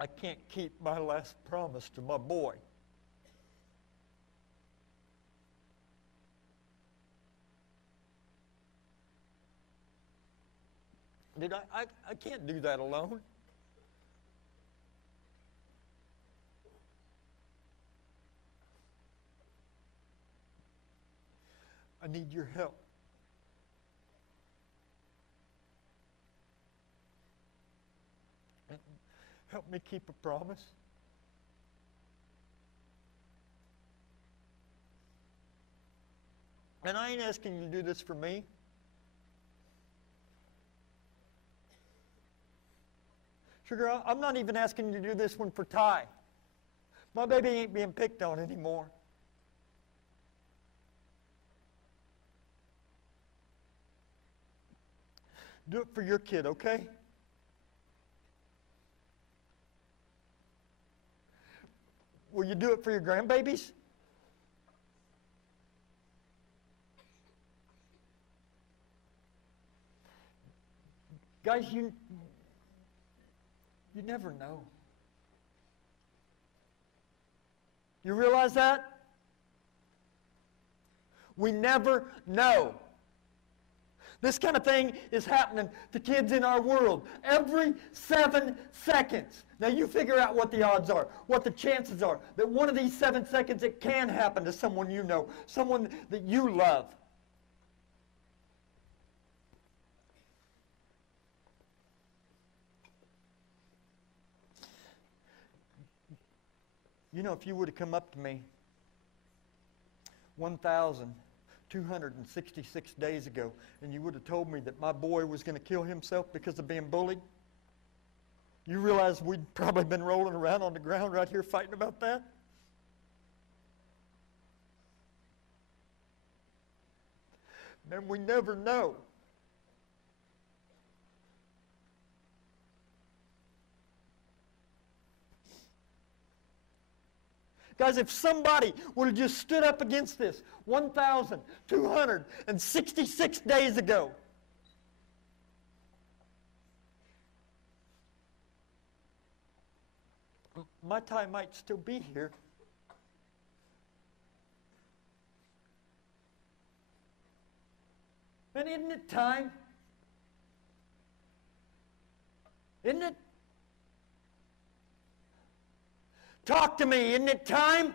I can't keep my last promise to my boy. I can't do that alone. I need your help. Help me keep a promise. And I ain't asking you to do this for me. Sugar, I'm not even asking you to do this one for Ty. My baby ain't being picked on anymore. Do it for your kid, okay? Will you do it for your grandbabies? Guys, you never know. You realize that? We never know. This kind of thing is happening to kids in our world every 7 seconds. Now you figure out what the odds are, what the chances are that one of these 7 seconds it can happen to someone you know, someone that you love. You know, if you would have come up to me 1,266 days ago and you would have told me that my boy was going to kill himself because of being bullied, you realize we'd probably been rolling around on the ground right here fighting about that? Man, we never know. Guys, if somebody would have just stood up against this 1,266 days ago, my time might still be here. And isn't it time? Isn't it? Talk to me. Isn't it time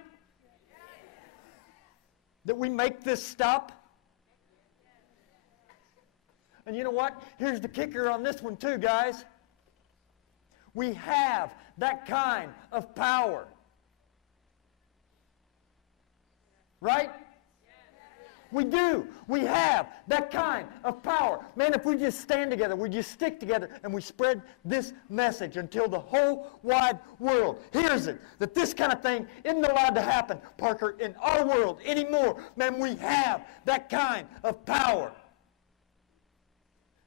that we make this stop? And you know what? Here's the kicker on this one too, guys. We have that kind of power. Right? We do. We have that kind of power. Man, if we just stand together, we just stick together, and we spread this message until the whole wide world hears it, that this kind of thing isn't allowed to happen, Parker, in our world anymore. Man, we have that kind of power.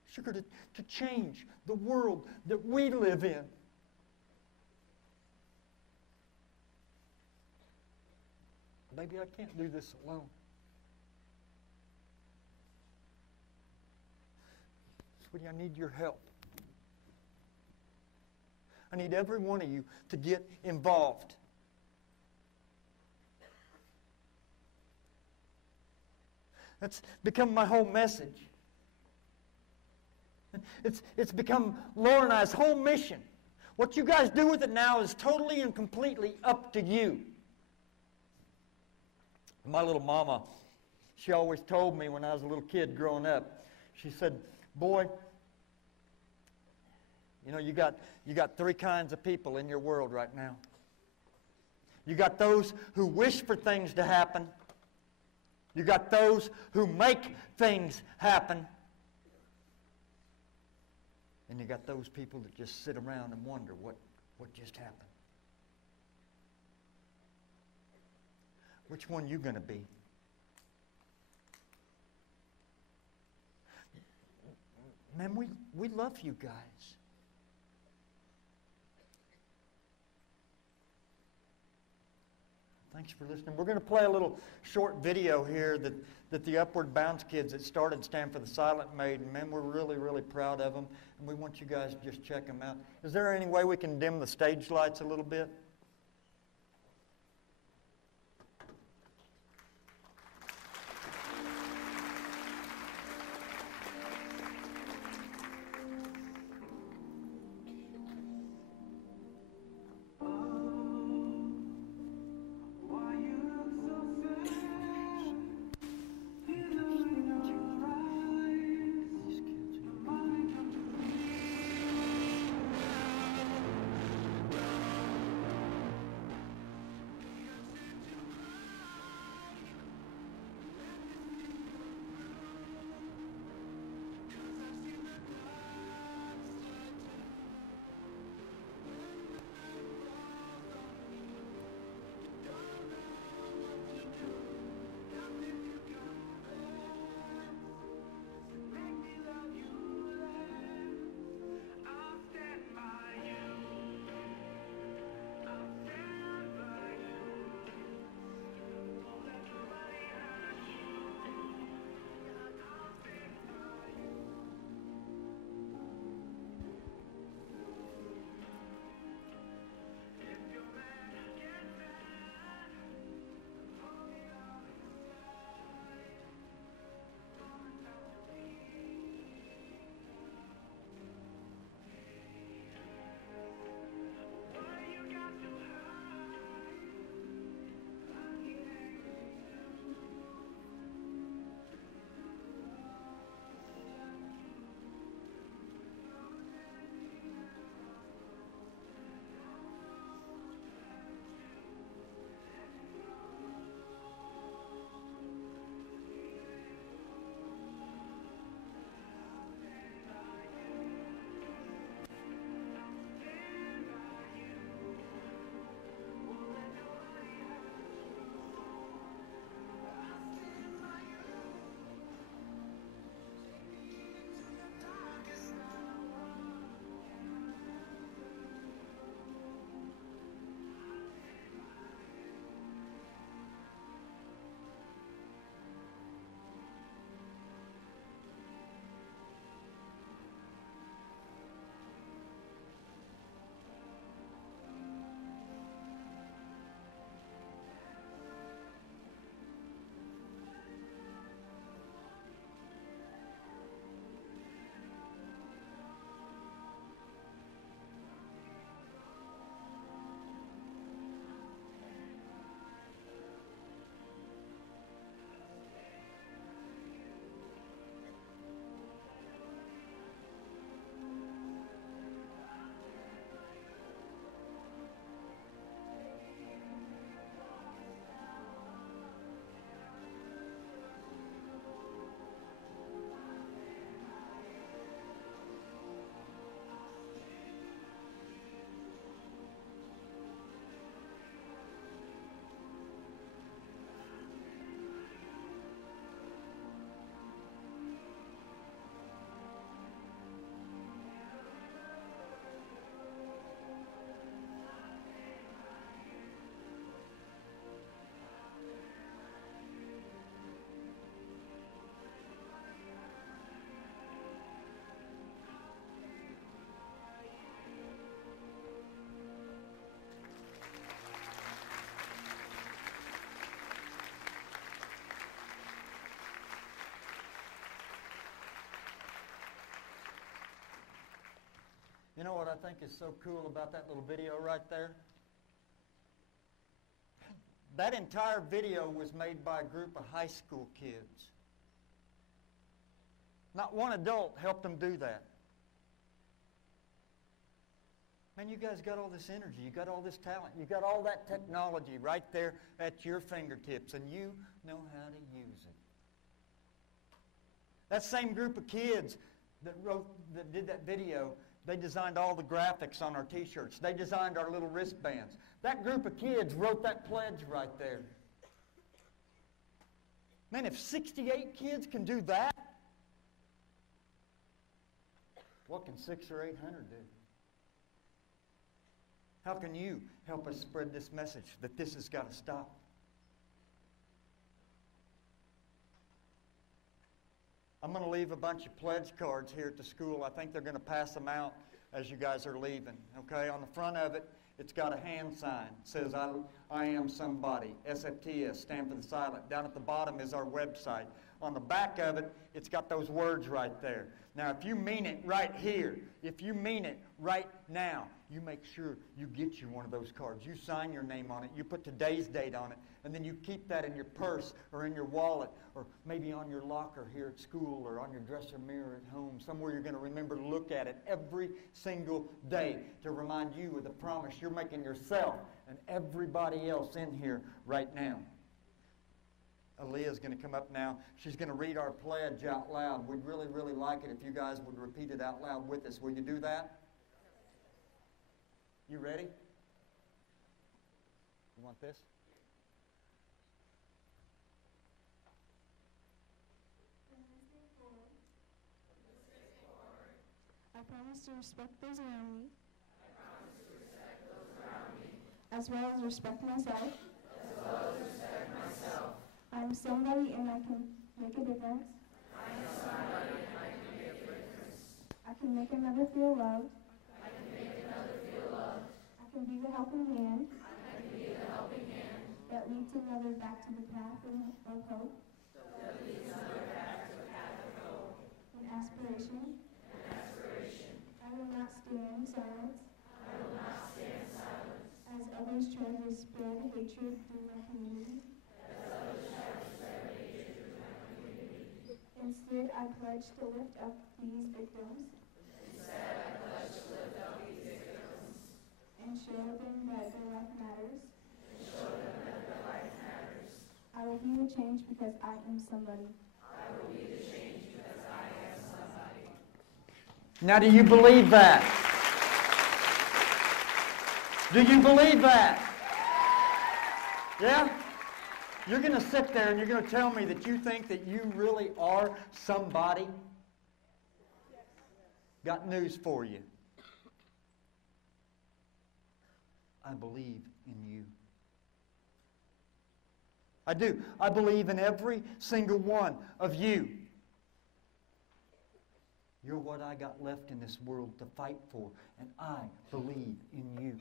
Sugar, to change the world that we live in. Maybe I can't do this alone. Sweetie, I need your help. I need every one of you to get involved. That's become my whole message. It's become Laura and I's whole mission. What you guys do with it now is totally and completely up to you. My little mama, she always told me when I was a little kid growing up, she said, boy, You know, you got three kinds of people in your world right now. You got those who wish for things to happen. You got those who make things happen. And you got those people that just sit around and wonder what just happened. Which one are you going to be? Man, we love you guys. Thanks for listening. We're going to play a little short video here that the Upward Bounds kids that started stand for the Silent Maiden. Man, we're really, really proud of them, and we want you guys to just check them out. Is there any way we can dim the stage lights a little bit? You know what I think is so cool about that little video right there? That entire video was made by a group of high school kids. Not one adult helped them do that. Man, you guys got all this energy. You got all this talent. You got all that technology right there at your fingertips, and you know how to use it. That same group of kids that did that video, they designed all the graphics on our T-shirts. They designed our little wristbands. That group of kids wrote that pledge right there. Man, if 68 kids can do that, what can 600 or 800 do? How can you help us spread this message that this has got to stop? I'm going to leave a bunch of pledge cards here at the school. I think they're going to pass them out as you guys are leaving. Okay, on the front of it, it's got a hand sign. It says, I am somebody. SFTS, stand for the silent. Down at the bottom is our website. On the back of it, it's got those words right there. Now, if you mean it right here, if you mean it right now, you make sure you get you one of those cards. You sign your name on it. You put today's date on it. And then you keep that in your purse or in your wallet or maybe on your locker here at school or on your dresser mirror at home, somewhere you're going to remember to look at it every single day to remind you of the promise you're making yourself and everybody else in here right now. Aaliyah's going to come up now. She's going to read our pledge out loud. We'd really, really like it if you guys would repeat it out loud with us. Will you do that? You ready? You want this? I promise to respect those around me. As well as respect myself. I am somebody and I can make a difference. I can make another feel loved. I can be the helping hand. That leads another back to the path of hope. And aspiration. I will not stand in silence. As others try to spread hatred through my community. Instead, I pledge to lift up these victims. And show them that their life matters. I will be the change because I am somebody. Now, do you believe that? Do you believe that? Yeah? You're going to sit there and you're going to tell me that you think that you really are somebody? Got news for you. I believe in you. I do. I believe in every single one of you. You're what I got left in this world to fight for, and I believe in you.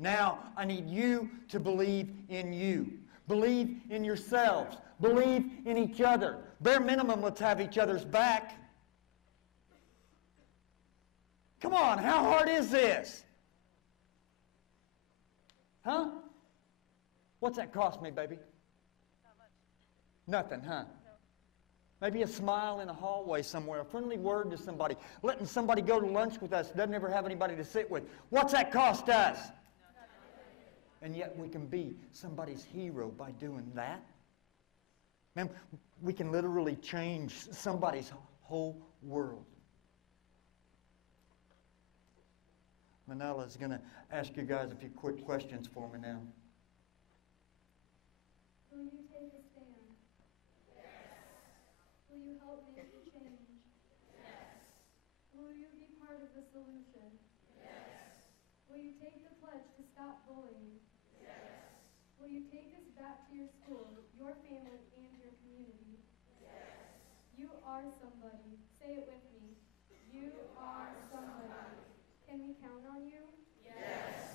Now, I need you to believe in you. Believe in yourselves. Believe in each other. Bare minimum, let's have each other's back. Come on, how hard is this? Huh? What's that cost me, baby? Not much. Nothing, huh? Maybe a smile in a hallway somewhere, a friendly word to somebody, letting somebody go to lunch with us, doesn't ever have anybody to sit with. What's that cost us? And yet we can be somebody's hero by doing that. Man, we can literally change somebody's whole world. Manella's going to ask you guys a few quick questions for me now. Will you take a stand? Yes. Will you help make a change? Yes. Will you be part of the solution? Yes. Will you take the pledge to stop bullying? Yes. Will you take us back to your school, your family, and your community? Yes. You are somebody. Say it with me. You are somebody. Can we count on you? Yes.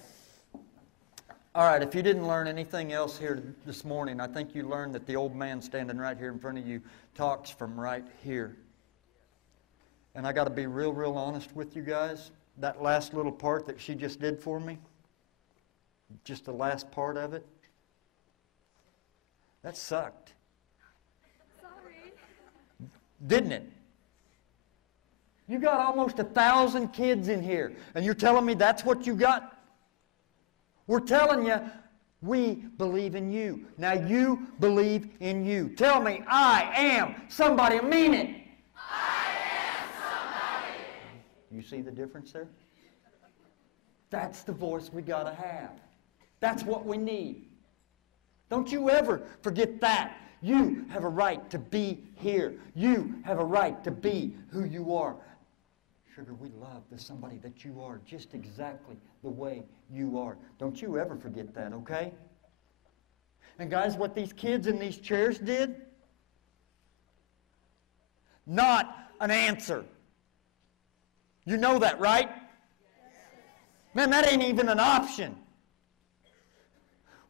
All right, if you didn't learn anything else here this morning, I think you learned that the old man standing right here in front of you talks from right here. And I got to be real honest with you guys. That last little part that she just did for me, just the last part of it, that sucked. Sorry. Didn't it? You got almost 1,000 kids in here, and you're telling me that's what you got? We're telling you, we believe in you. Now you believe in you. Tell me, I am somebody. Mean it. I am somebody. You see the difference there? That's the voice we got to have. That's what we need. Don't you ever forget that. You have a right to be here. You have a right to be who you are. Sugar, we love the somebody that you are, just exactly the way you are. Don't you ever forget that, okay? And guys, what these kids in these chairs did? Not an answer. You know that, right? Man, that ain't even an option.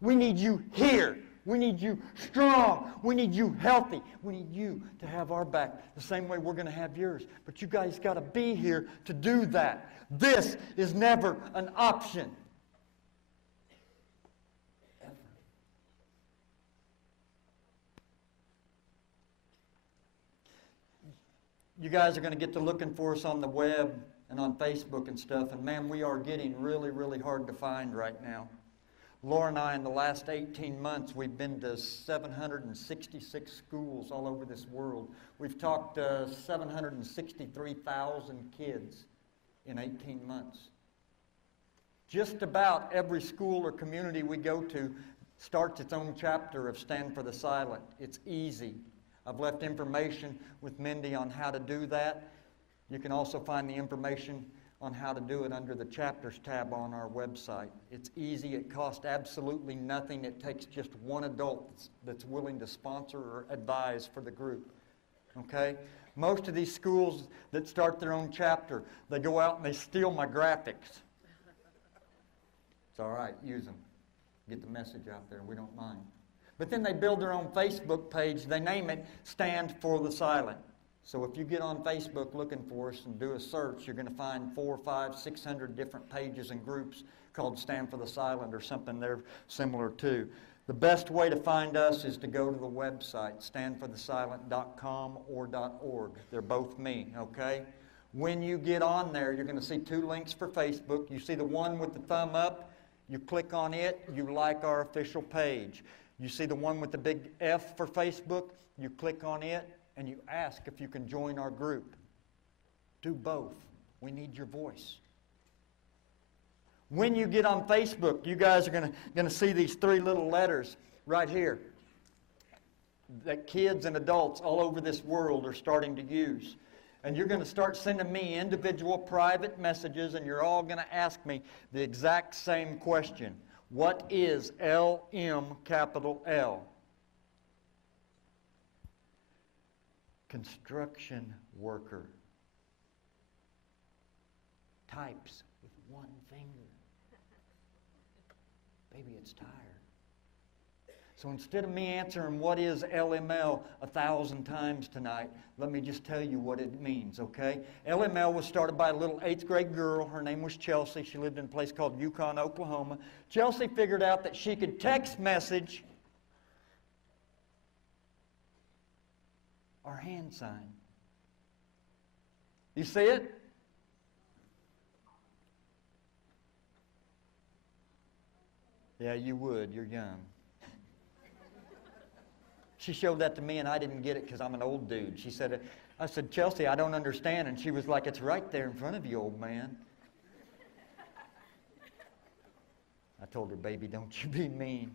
We need you here. We need you strong. We need you healthy. We need you to have our back the same way we're going to have yours. But you guys got to be here to do that. This is never an option. Ever. You guys are going to get to looking for us on the web and on Facebook and stuff. And man, we are getting really, really hard to find right now. Laura and I, in the last 18 months, we've been to 766 schools all over this world. We've talked to 763,000 kids in 18 months. Just about every school or community we go to starts its own chapter of Stand for the Silent. It's easy. I've left information with Mindy on how to do that. You can also find the information on how to do it under the Chapters tab on our website. It's easy. It costs absolutely nothing. It takes just one adult that's willing to sponsor or advise for the group. Okay? Most of these schools that start their own chapter, they go out and they steal my graphics. It's all right. Use them. Get the message out there. We don't mind. But then they build their own Facebook page. They name it Stand for the Silent. So if you get on Facebook looking for us and do a search, you're going to find 400, 500, 600 different pages and groups called Stand for the Silent or something they're similar to. The best way to find us is to go to the website, standforthesilent.com or .org. They're both me, okay? When you get on there, you're going to see 2 links for Facebook. You see the one with the thumb up, you click on it, you like our official page. You see the one with the big F for Facebook, you click on it, and you ask if you can join our group. Do both. We need your voice. When you get on Facebook, you guys are going to see these 3 little letters right here that kids and adults all over this world are starting to use. And you're going to start sending me individual private messages, and you're all going to ask me the exact same question. What is LM capital L? Construction worker. Types with one finger. Baby, it's tired. So instead of me answering what is LML 1,000 times tonight, let me just tell you what it means, okay? LML was started by a little 8th grade girl. Her name was Chelsea. She lived in a place called Yukon, Oklahoma. Chelsea figured out that she could text message our hand sign. You see it? Yeah, you would. You're young. She showed that to me, and I didn't get it because I'm an old dude. She said, I said, Chelsea, I don't understand. And she was like, it's right there in front of you, old man. I told her, baby, don't you be mean.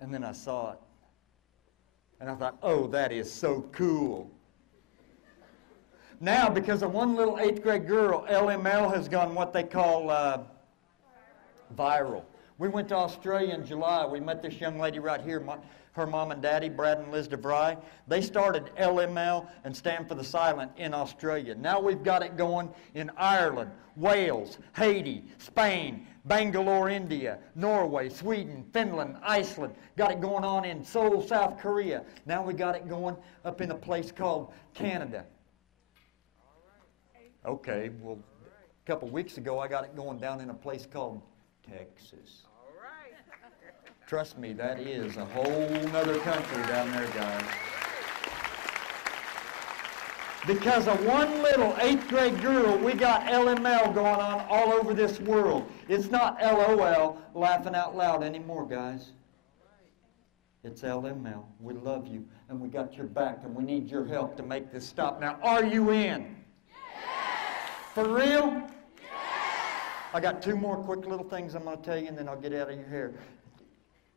And then I saw it. And I thought, oh, that is so cool. Now, because of one little 8th grade girl, LML has gone what they call viral. We went to Australia in July. We met this young lady right here, her mom and daddy, Brad and Liz DeVry. They started LML and Stand for the Silent in Australia. Now we've got it going in Ireland, Wales, Haiti, Spain, Bangalore, India, Norway, Sweden, Finland, Iceland. Got it going on in Seoul, South Korea. Now we got it going up in a place called Canada. Okay, well, a couple weeks ago I got it going down in a place called Texas. Trust me, that is a whole nother country down there, guys. Because of one little 8th grade girl, we got LML going on all over this world. It's not LOL, laughing out loud anymore, guys. It's LML. We love you, and we got your back, and we need your help to make this stop. Now, are you in? Yes! For real? Yes! I got 2 more quick little things I'm going to tell you, and then I'll get out of your hair.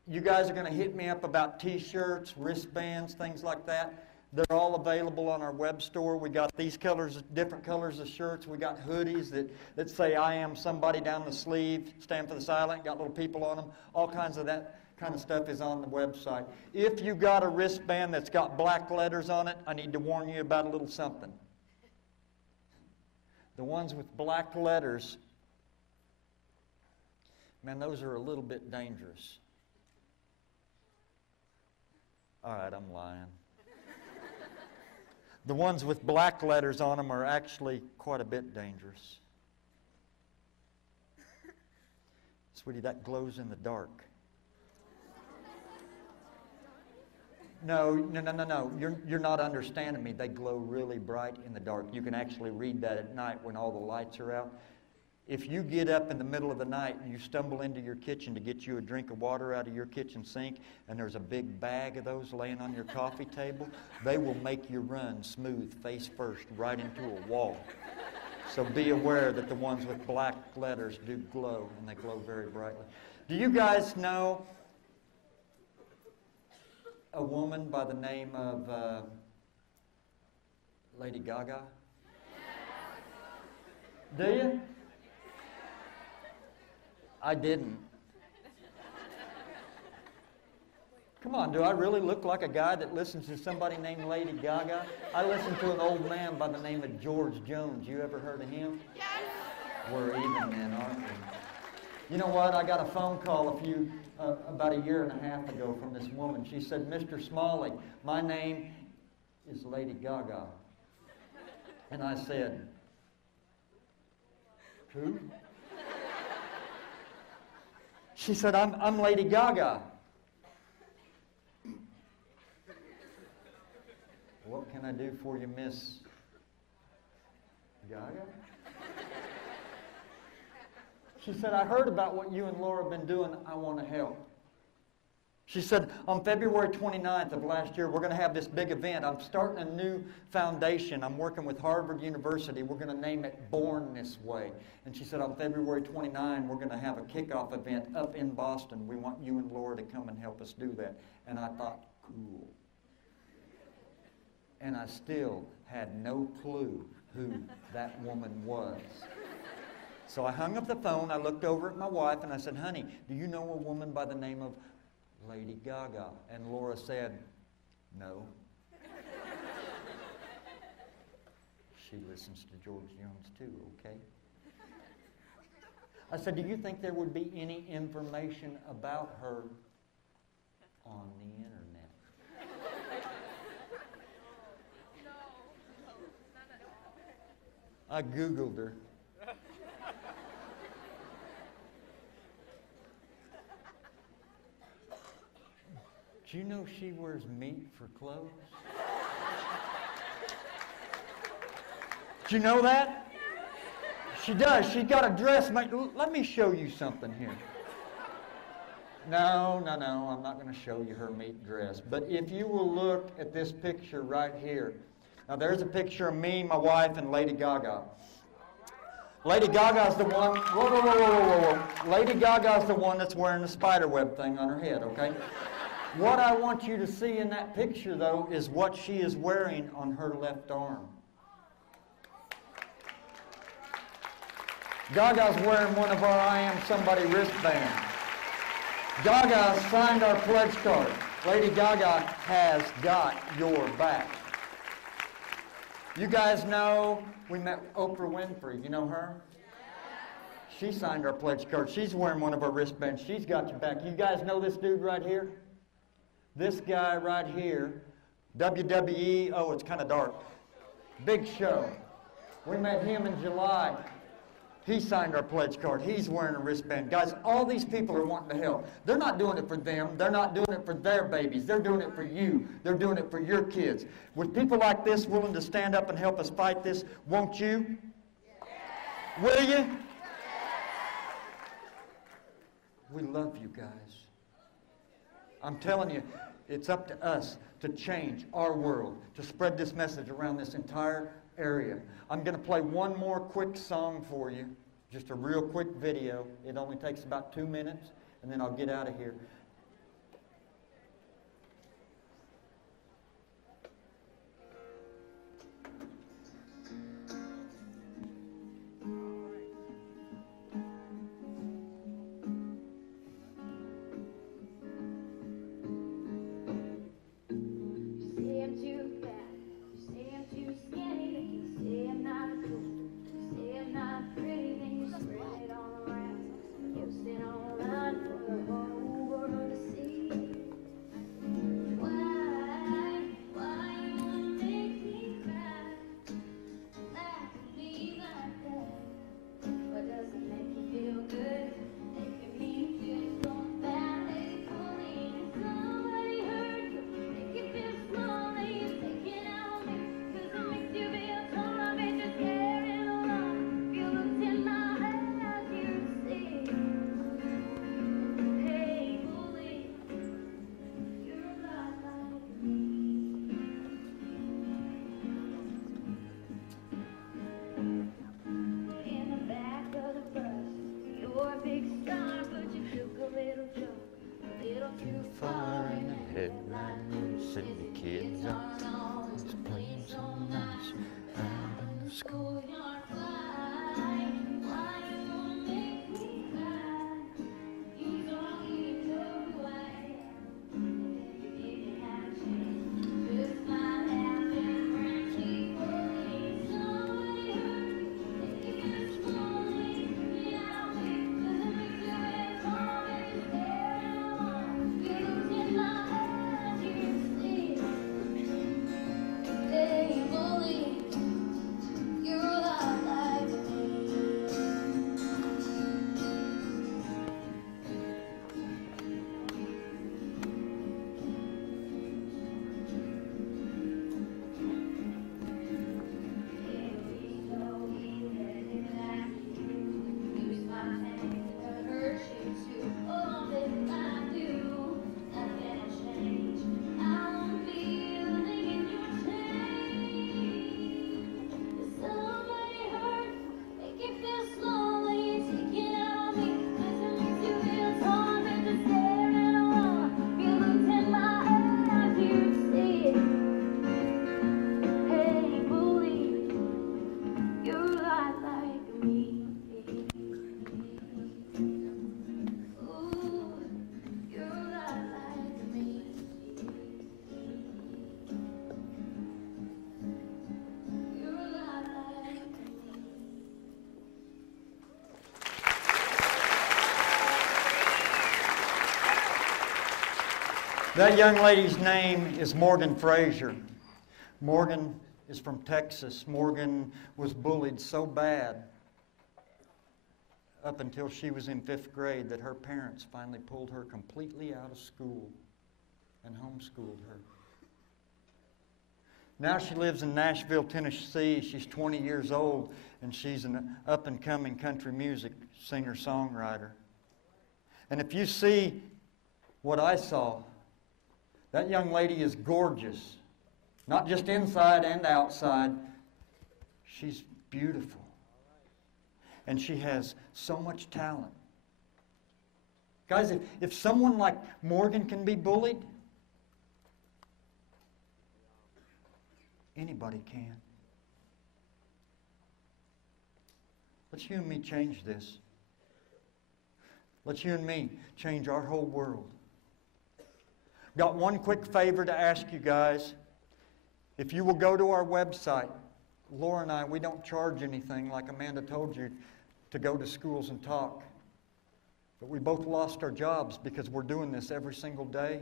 You guys are going to hit me up about T-shirts, wristbands, things like that. They're all available on our web store. We got these colors, different colors of shirts. We got hoodies that say I am somebody down the sleeve, stand for the silent, got little people on them. All kinds of that kind of stuff is on the website. If you got a wristband that's got black letters on it, I need to warn you about a little something. The ones with black letters, man, those are a little bit dangerous. All right, I'm lying. The ones with black letters on them are actually quite a bit dangerous. Sweetie, that glows in the dark. No. You're not understanding me. They glow really bright in the dark. You can actually read that at night when all the lights are out. If you get up in the middle of the night and you stumble into your kitchen to get you a drink of water out of your kitchen sink, and there's a big bag of those laying on your coffee table, they will make you run smooth, face first, right into a wall. So be aware that the ones with black letters do glow, and they glow very brightly. Do you guys know a woman by the name of Lady Gaga? Do you? I didn't. Come on, do I really look like a guy that listens to somebody named Lady Gaga? I listen to an old man by the name of George Jones. You ever heard of him? Yes. We're even then, aren't we? You know what? I got a phone call about a year and a half ago from this woman. She said, Mr. Smalley, my name is Lady Gaga. And I said, who? She said, I'm Lady Gaga. What can I do for you, Miss Gaga? She said, I heard about what you and Laura have been doing. I want to help. She said, on February 29th of last year, we're going to have this big event. I'm starting a new foundation. I'm working with Harvard University. We're going to name it Born This Way. And she said, on February 29th, we're going to have a kickoff event up in Boston. We want you and Laura to come and help us do that. And I thought, cool. And I still had no clue who that woman was. So I hung up the phone. I looked over at my wife and I said, honey, do you know a woman by the name of Lady Gaga? And Laura said, no. She listens to George Jones too, okay? I said, do you think there would be any information about her on the internet? I Googled her. Do you know she wears meat for clothes? Do you know that? She does. She's got a dress made. Let me show you something here. No, I'm not going to show you her meat dress. But if you will look at this picture right here. Now there's a picture of me, my wife, and Lady Gaga. Lady Gaga's the one, whoa. Lady Gaga's the one that's wearing the spiderweb thing on her head, okay? What I want you to see in that picture, though, is what she is wearing on her left arm. Gaga's wearing one of our I Am Somebody wristbands. Gaga signed our pledge card. Lady Gaga has got your back. You guys know we met Oprah Winfrey. You know her? She signed our pledge card. She's wearing one of our wristbands. She's got your back. You guys know this dude right here? This guy right here, WWE, oh, it's kind of dark. Big Show. We met him in July. He signed our pledge card. He's wearing a wristband. Guys, all these people are wanting to help. They're not doing it for them. They're not doing it for their babies. They're doing it for you. They're doing it for your kids. With people like this willing to stand up and help us fight this, won't you? Yeah. Will you? Yeah. We love you guys. I'm telling you, it's up to us to change our world, to spread this message around this entire area. I'm going to play one more quick song for you, just a real quick video. It only takes about 2 minutes, and then I'll get out of here. That young lady's name is Morgan Frazier. Morgan is from Texas. Morgan was bullied so bad up until she was in 5th grade that her parents finally pulled her completely out of school and homeschooled her. Now she lives in Nashville, Tennessee. She's 20 years old, and she's an up-and-coming country music singer-songwriter. And if you see what I saw, that young lady is gorgeous, not just inside and outside. She's beautiful. And she has so much talent. Guys, if someone like Morgan can be bullied, anybody can. Let's you and me change this. Let's you and me change our whole world. Got one quick favor to ask you guys. If you will go to our website, Laura and I, we don't charge anything, like Amanda told you, to go to schools and talk. But we both lost our jobs because we're doing this every single day.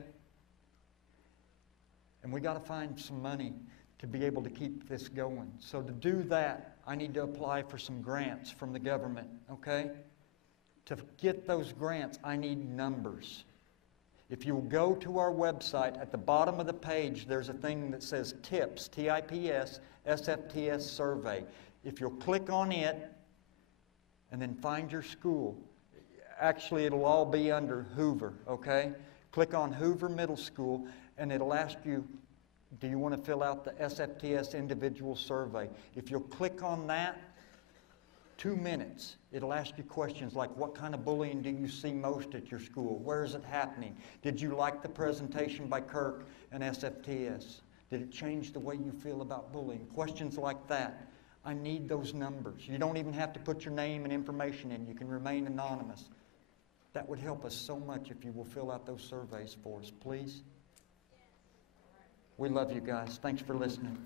And we got to find some money to be able to keep this going. So to do that, I need to apply for some grants from the government, okay? To get those grants, I need numbers. If you go to our website, at the bottom of the page, there's a thing that says TIPS, T-I-P-S, SFTS survey. If you'll click on it and then find your school, actually it'll all be under Hoover, okay? Click on Hoover Middle School and it'll ask you, do you want to fill out the SFTS individual survey? If you'll click on that, 2 minutes, it'll ask you questions like, what kind of bullying do you see most at your school? Where is it happening? Did you like the presentation by Kirk and SFTS? Did it change the way you feel about bullying? Questions like that. I need those numbers. You don't even have to put your name and information in. You can remain anonymous. That would help us so much if you will fill out those surveys for us, please. We love you guys. Thanks for listening.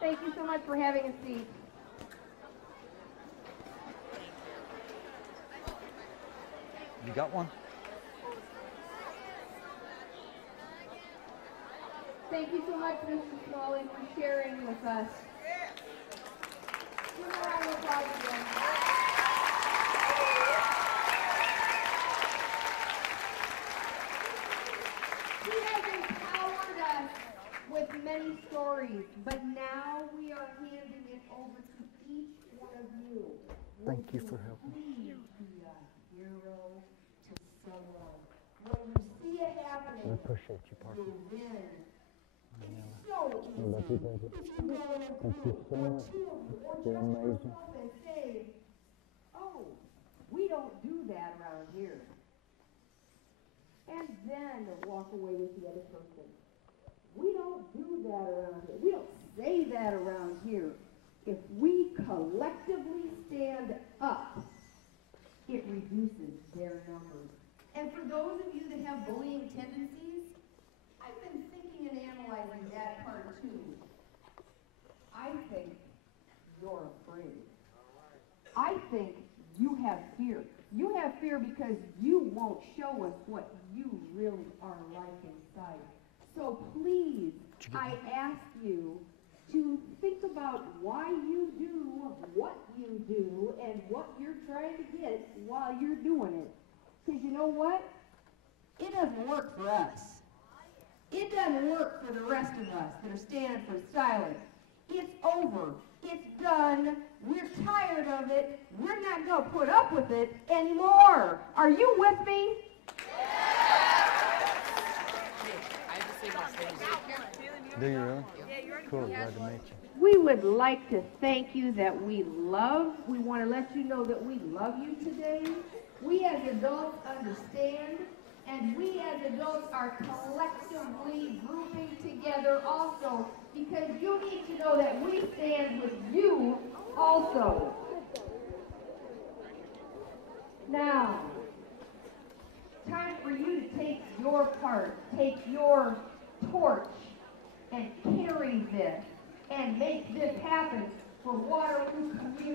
Thank you so much for having a seat. You got one? Thank you so much, Mr. Smalley, for sharing with us. Give a round of applause again. He has empowered us with many stories, but now we are handing it over to each one of you. Thank you for helping. Please be a hero to someone. When you see it happening, I appreciate you, Parker. you win. It's so easy. If you go in a group or two or just yourself and say, oh, we don't do that around here. And then walk away with the other person. We don't do that around here. We don't say that around here. If we collectively stand up, it reduces their numbers. And for those of you that have bullying tendencies, I've been thinking and analyzing that part too. I think you're afraid. I think you have fear. You have fear because you won't show us what you really are like inside. So please, I ask you to think about why you do what you do and what you're trying to get while you're doing it. Because you know what? It doesn't work for us. It doesn't work for the rest of us that are standing for styling. It's over. It's done. We're tired of it. We're not going to put up with it anymore. Are you with me? Do you really? Cool, glad to meet you. We would like to thank you that we want to let you know that we love you today. We as adults understand, and we as adults are collectively grouping together also because you need to know that we stand with you also. Now, time for you to take your part, take your torch, and carry this and make this happen for Waterloo community.